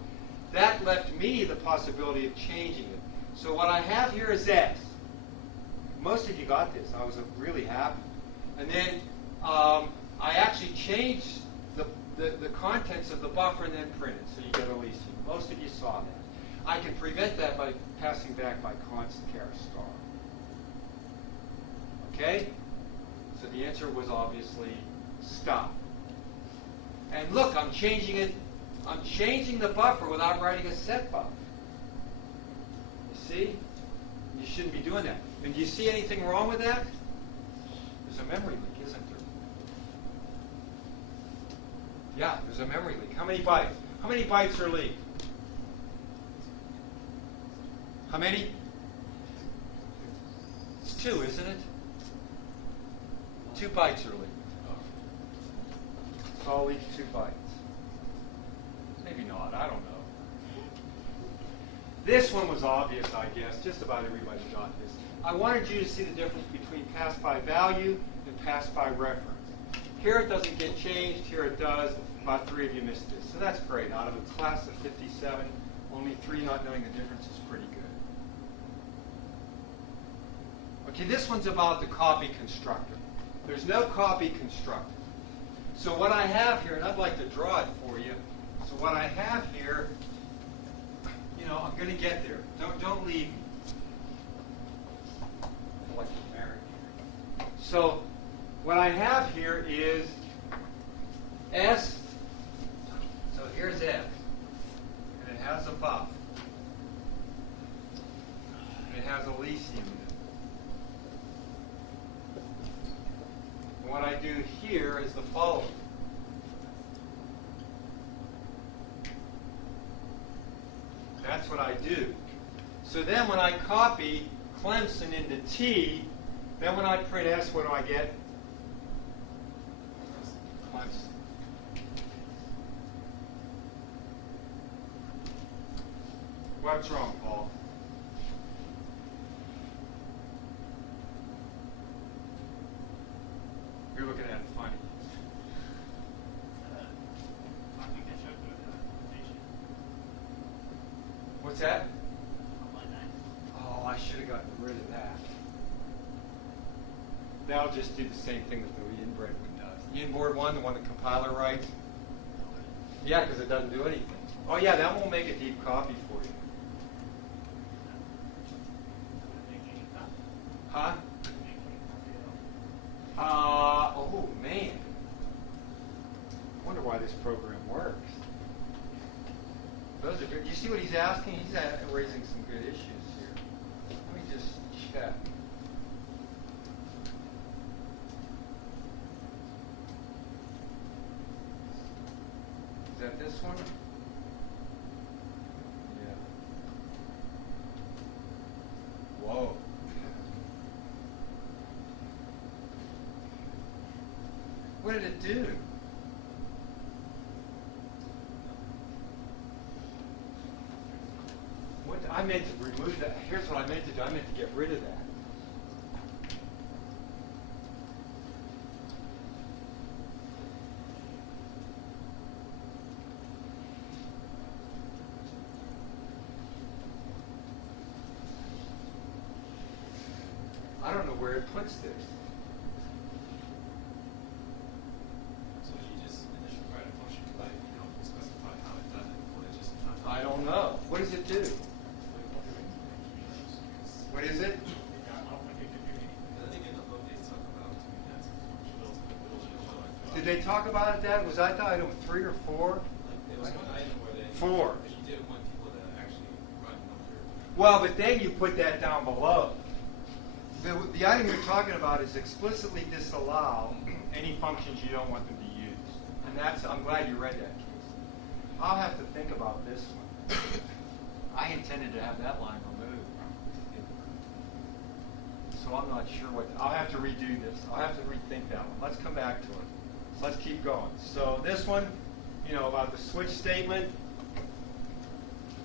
that left me the possibility of changing it. So what I have here is S. Most of you got this. I was really happy. And then I actually changed the contents of the buffer and then print it, so you get Elysium. Most of you saw that. I can prevent that by passing back by const char star. Okay? So the answer was obviously stop. And look, I'm changing it. I'm changing the buffer without writing a set buffer. You see? You shouldn't be doing that. And do you see anything wrong with that? There's a memory leak, isn't there? Yeah, there's a memory leak. How many bytes? How many bytes are leaked? How many? It's 2, isn't it? 2 bytes are leaked. It's all leaked 2 bytes. Maybe not, I don't know. This one was obvious, I guess. Just about everybody got this. I wanted you to see the difference between pass by value and pass by reference. Here it doesn't get changed, here it does. About 3 of you missed this. So that's great. Out of a class of 57, only 3 not knowing the difference is pretty good. Okay, this one's about the copy constructor. There's no copy constructor. So what I have here, and I'd like to draw it for you. So what I have here, you know, I'm going to get there. Don't leave me. electromagnetic. So what I have here is S. So here's S. And it has a buff. And it has a lithium in it. And what I do here is the following. That's what I do. So then when I copy Clemson into T, then when I print S, what do I get? Clemson. What's wrong, Paul? You're looking at it funny. I think I showed you the presentation What's that? on line 9. Oh, I should have gotten rid of that. That'll just do the same thing that the inbred one does. The inboard one, the one the compiler writes. Yeah, because it doesn't do anything. Oh yeah, that won't make a deep copy for you. Huh? Oh man. I wonder why this program works. Those are good. You see what he's asking? He's raising some good issues here. Let me just check. Is that this one? Yeah. Whoa. What did it do? What I meant to remove that. Here's what I meant to do. I meant to get rid of that. I don't know where it puts this. So you just initially write a function, but you don't specify how it does it, or it just not. I don't know. What does it do? What is it? I think in the book they talk about doing that function. Did they talk about it, Dad? Was I item 3 or 4? There was one item where they 4. that you didn't want people to actually run under. Well, but then you put that down below. The item you're talking about is explicitly disallow any functions you don't want them to use. And that's, I'm glad you read that, Casey. I'll have to think about this one. I intended to have that line removed. So I'm not sure what, I'll have to redo this. I'll have to rethink that one. Let's come back to it. So let's keep going. So this one, you know, about the switch statement,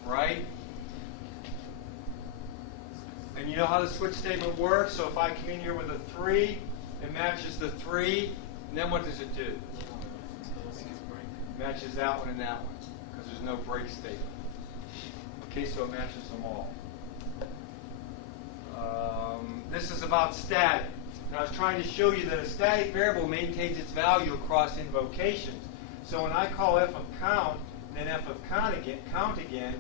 right? And you know how the switch statement works? So if I come in here with a 3, it matches the 3, and then what does it do? Matches that one and that one, because there's no break statement. Okay, so it matches them all. This is about static. And I was trying to show you that a static variable maintains its value across invocations. So when I call f of count, and then f of count again,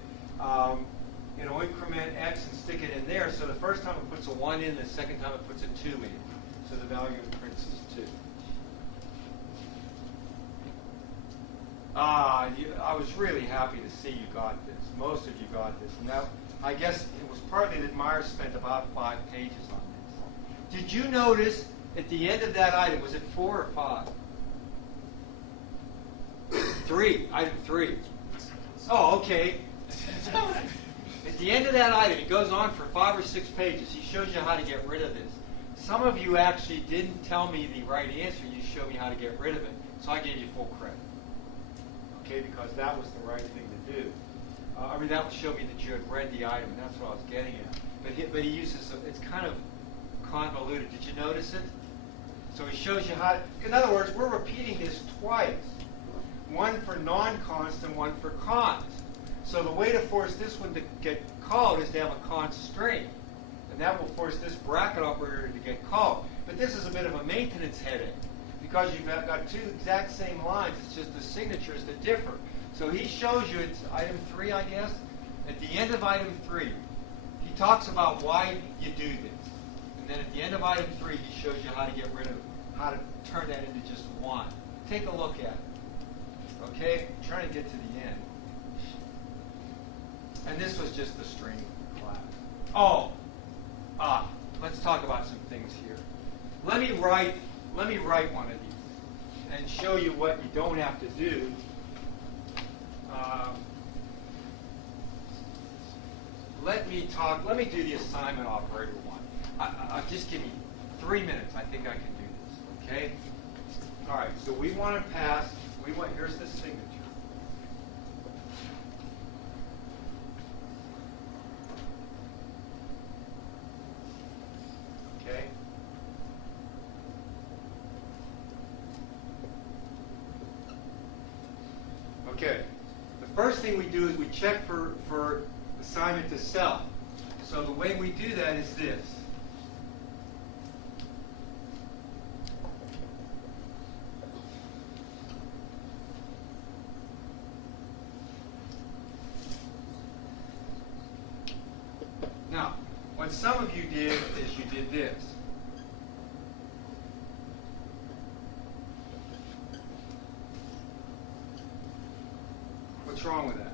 it'll increment x and stick it in there. So the first time it puts a 1 in, the second time it puts a 2 in. So the value of prints is 2. I was really happy to see you got this. Most of you got this. And that, I guess it was partly that Myers spent about 5 pages on this. Did you notice at the end of that item, was it 4 or 5? 3, item 3. Oh, okay. At the end of that item, it goes on for 5 or 6 pages. He shows you how to get rid of this. Some of you actually didn't tell me the right answer. You showed me how to get rid of it. So I gave you full credit. Okay, because that was the right thing to do. That would show me that you had read the item, and that's what I was getting at. But he uses, it's kind of convoluted. Did you notice it? So he shows you how, in other words, we're repeating this twice. One for non-const and one for const. So the way to force this one to get called is to have a const string. And that will force this bracket operator to get called. But this is a bit of a maintenance headache, because you've got 2 exact same lines. It's just the signatures that differ. So he shows you, it's item 3, I guess. At the end of item 3, he talks about why you do this. And And then at the end of item 3, he shows you how to get rid of, how to turn that into just 1. Take a look at it. Okay? I'm trying to get to the end. And this was just the string class. Oh! Let's talk about some things here. Let me write one of these and show you what you don't have to do. Let me do the assignment operator one. Just give me 3 minutes. I think I can do this. Okay? All right. So we want to pass. Here's the signature. Okay. Okay. The first thing we do is we check for assignment to self. So the way we do that is this. Now, what some of you did is you did this. What's wrong with that?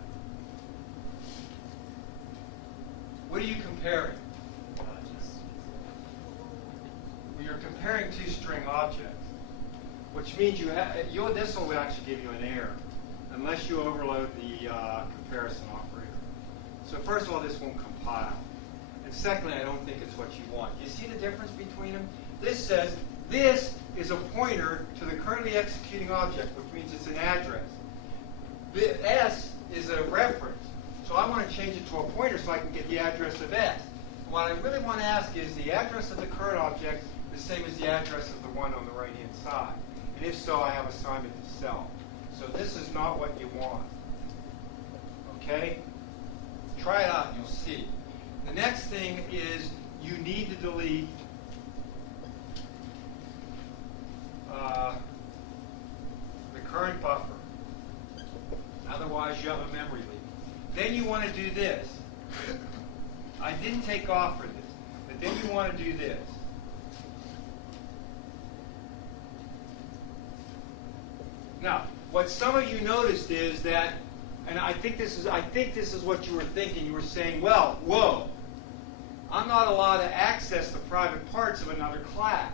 What are you comparing? Well, you're comparing two string objects, which means this will actually give you an error unless you overload the comparison operator. So first of all, this won't compile. And secondly, I don't think it's what you want. You see the difference between them? This says this is a pointer to the currently executing object, which means it's an address. The S is a reference. So I want to change it to a pointer so I can get the address of S. What I really want to ask is the address of the current object the same as the address of the one on the right-hand side? And if so, I have assignment to self. So this is not what you want. Okay? Try it out and you'll see. The next thing is you need to delete the current buffer. Otherwise, you have a memory leak. Then you want to do this. I didn't take off for this, but then you want to do this. Now, what some of you noticed is that, and I think this is what you were thinking. You were saying, well, whoa, I'm not allowed to access the private parts of another class.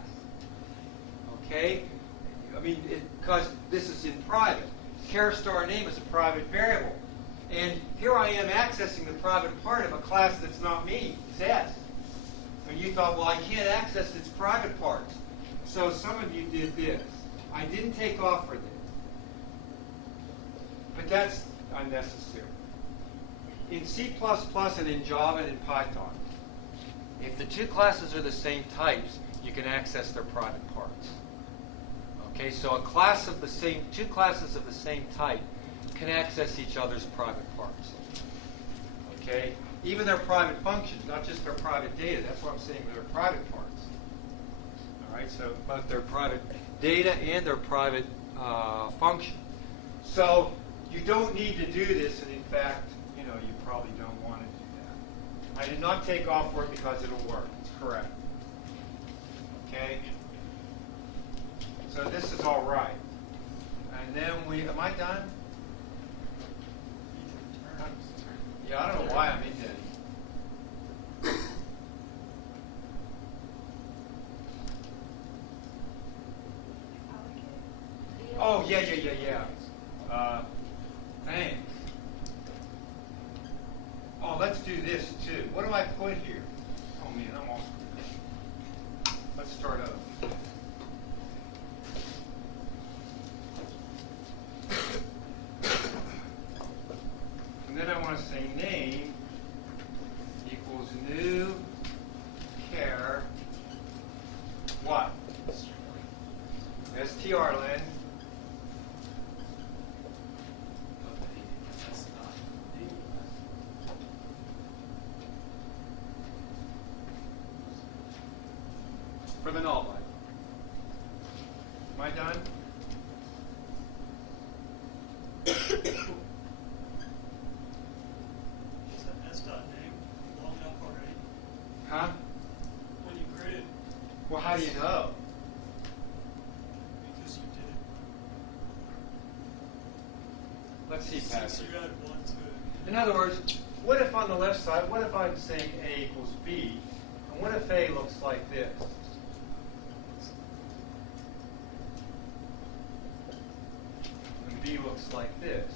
Okay? I mean, because this is in private. Char star name is a private variable. And here I am accessing the private part of a class that's not me, it's S. And you thought, well, I can't access its private parts. So some of you did this. I didn't take off for this. But that's unnecessary. In C++ and in Java and in Python, if the two classes are the same types, you can access their private parts. Okay, so two classes of the same type can access each other's private parts. Okay, even their private functions, not just their private data. That's what I'm saying, their private parts. All right, so both their private data and their private function. So you don't need to do this, and in fact, you probably don't want to do that. I did not take off for it because it'll work. It's correct. Okay. So this is all right. And then am I done? Yeah, I don't know why I'm in that. Oh, yeah. Thanks. Oh, let's do this too. What do I put here? Oh man, I'm all screwed up. Let's start over. And then I want to say name equals new char what? strlen. For the null byte. Am I done? Is that S.name long enough already? Huh? When you created Let's see, Since Patrick. you add 1 to it. In other words, what if on the left side, what if I'm saying A equals B, and what if A looks like this? And B looks like this.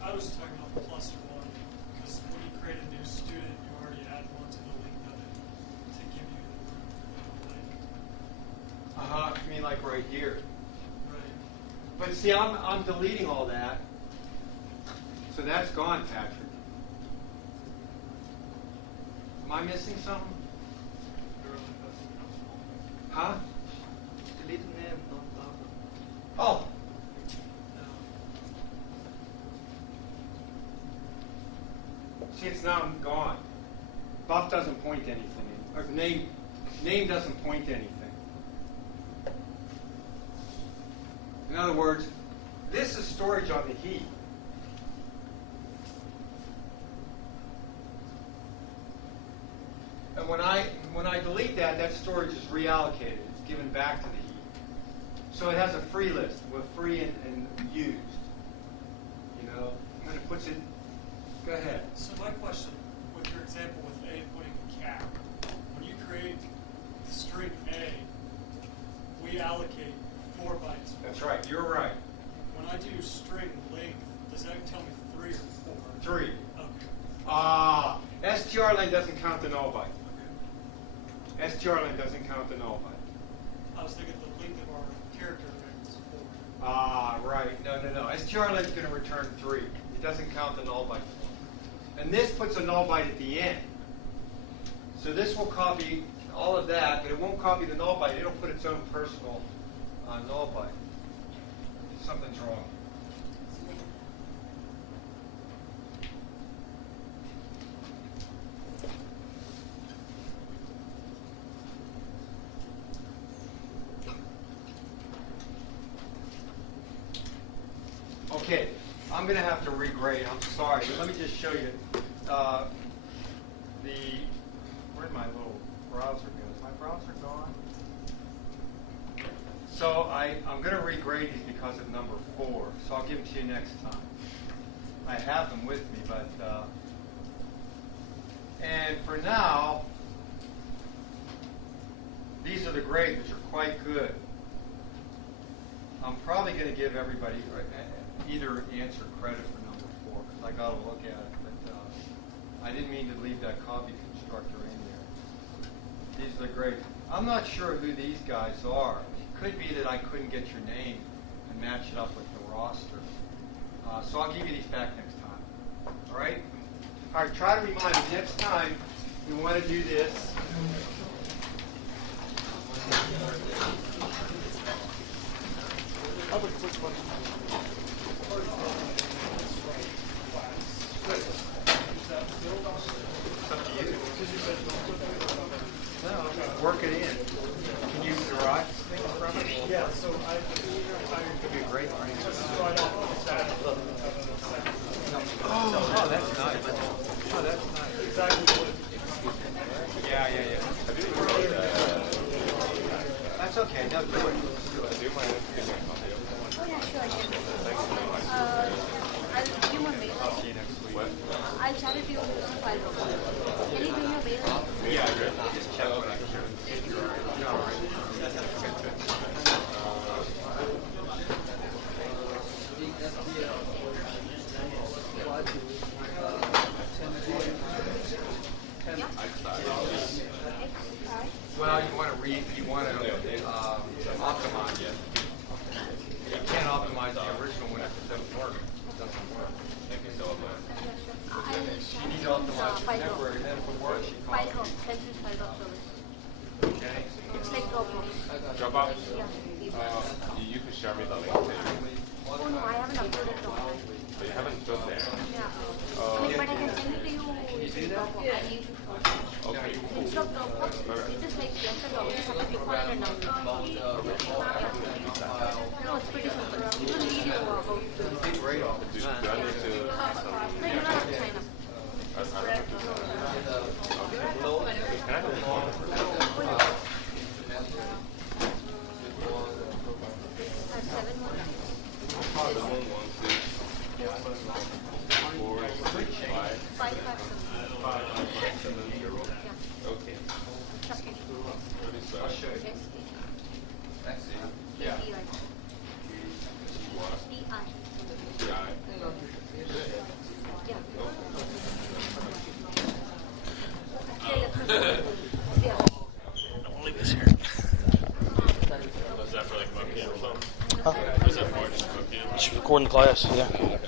I was talking about the plus or 1, because when you create a new student, you already add 1 to the link of it to give you the link. You mean like right here? Right. But see, I'm deleting all that. So that's gone, Patrick. Am I missing something? Huh? Delete name, not class. Oh, see, it's now gone. Buff doesn't point to anything. Or name doesn't point to anything. In other words, this is storage on the heap. And when I delete that, that storage is reallocated. It's given back to the heap. So it has a free list with free and used. You know, and it puts it. Go ahead. So my question, with your example with A putting a cap, when you create the string A, we allocate 4 bytes. That's right. You're right. When I do string length, does that tell me 3 or 4? 3. Okay. strlen doesn't count the null byte. Okay. strlen doesn't count the null byte. I was thinking the length of our character array was 4. Right. No. strlen is going to return 3. It doesn't count the null byte. And this puts a null byte at the end. So this will copy all of that, but it won't copy the null byte. It'll put its own personal null byte. Something's wrong. Okay, I'm going to have to regrade. I'm sorry, but let me just show you where'd my little browser go? Is my browser gone? So I'm going to regrade these because of number 4. So I'll give them to you next time. I have them with me, but and for now, these are the grades, which are quite good. I'm probably going to give everybody either answer credit for number 4 because I got to look at it, but I didn't mean to leave that copy constructor in there. These are the grades. I'm not sure who these guys are. It could be that I couldn't get your name and match it up with the roster. So I'll give you these back next time. All right? All right, try to remind me next time we want to do this. I have a quick question. Work it in. Can you derive things from it? Yeah, so I Could be a great learning. right off the bat. Oh, that's nice. Oh, that's nice. Exactly what Yeah. That's okay. No, do it. Do you mind giving me a copy of it? Oh, yeah, sure, I can. Thanks so much. I'll give you my mail. I'll see you next week. What? I'll chat it to you using file box. Can you give me your mail? Yeah, good. Just check Oh, what I okay, sure. can. All right. Okay, good. Well, you want to optimize it. You can't optimize the original one if it doesn't work. It doesn't work. Thank you so much. I'll You need to share optimize file the box. network, and then if it works, you call File it. box. Let's use file box service. Okay? It's like Dropbox. Dropbox? Yeah. You could share me the link too. Oh no, I haven't uploaded Dropbox. But you haven't done there. Yeah. I mean, but I can send it to you using Dropbox. I need to first. Okay. Instead of Dropbox, it is like just a document. You have to click on it and download. No, it's pretty simple. You don't need your about. Great off. Do I need to No, you don't have to sign up. I don't have to sign up. Okay. Can I have a phone? She's recording the class, yeah.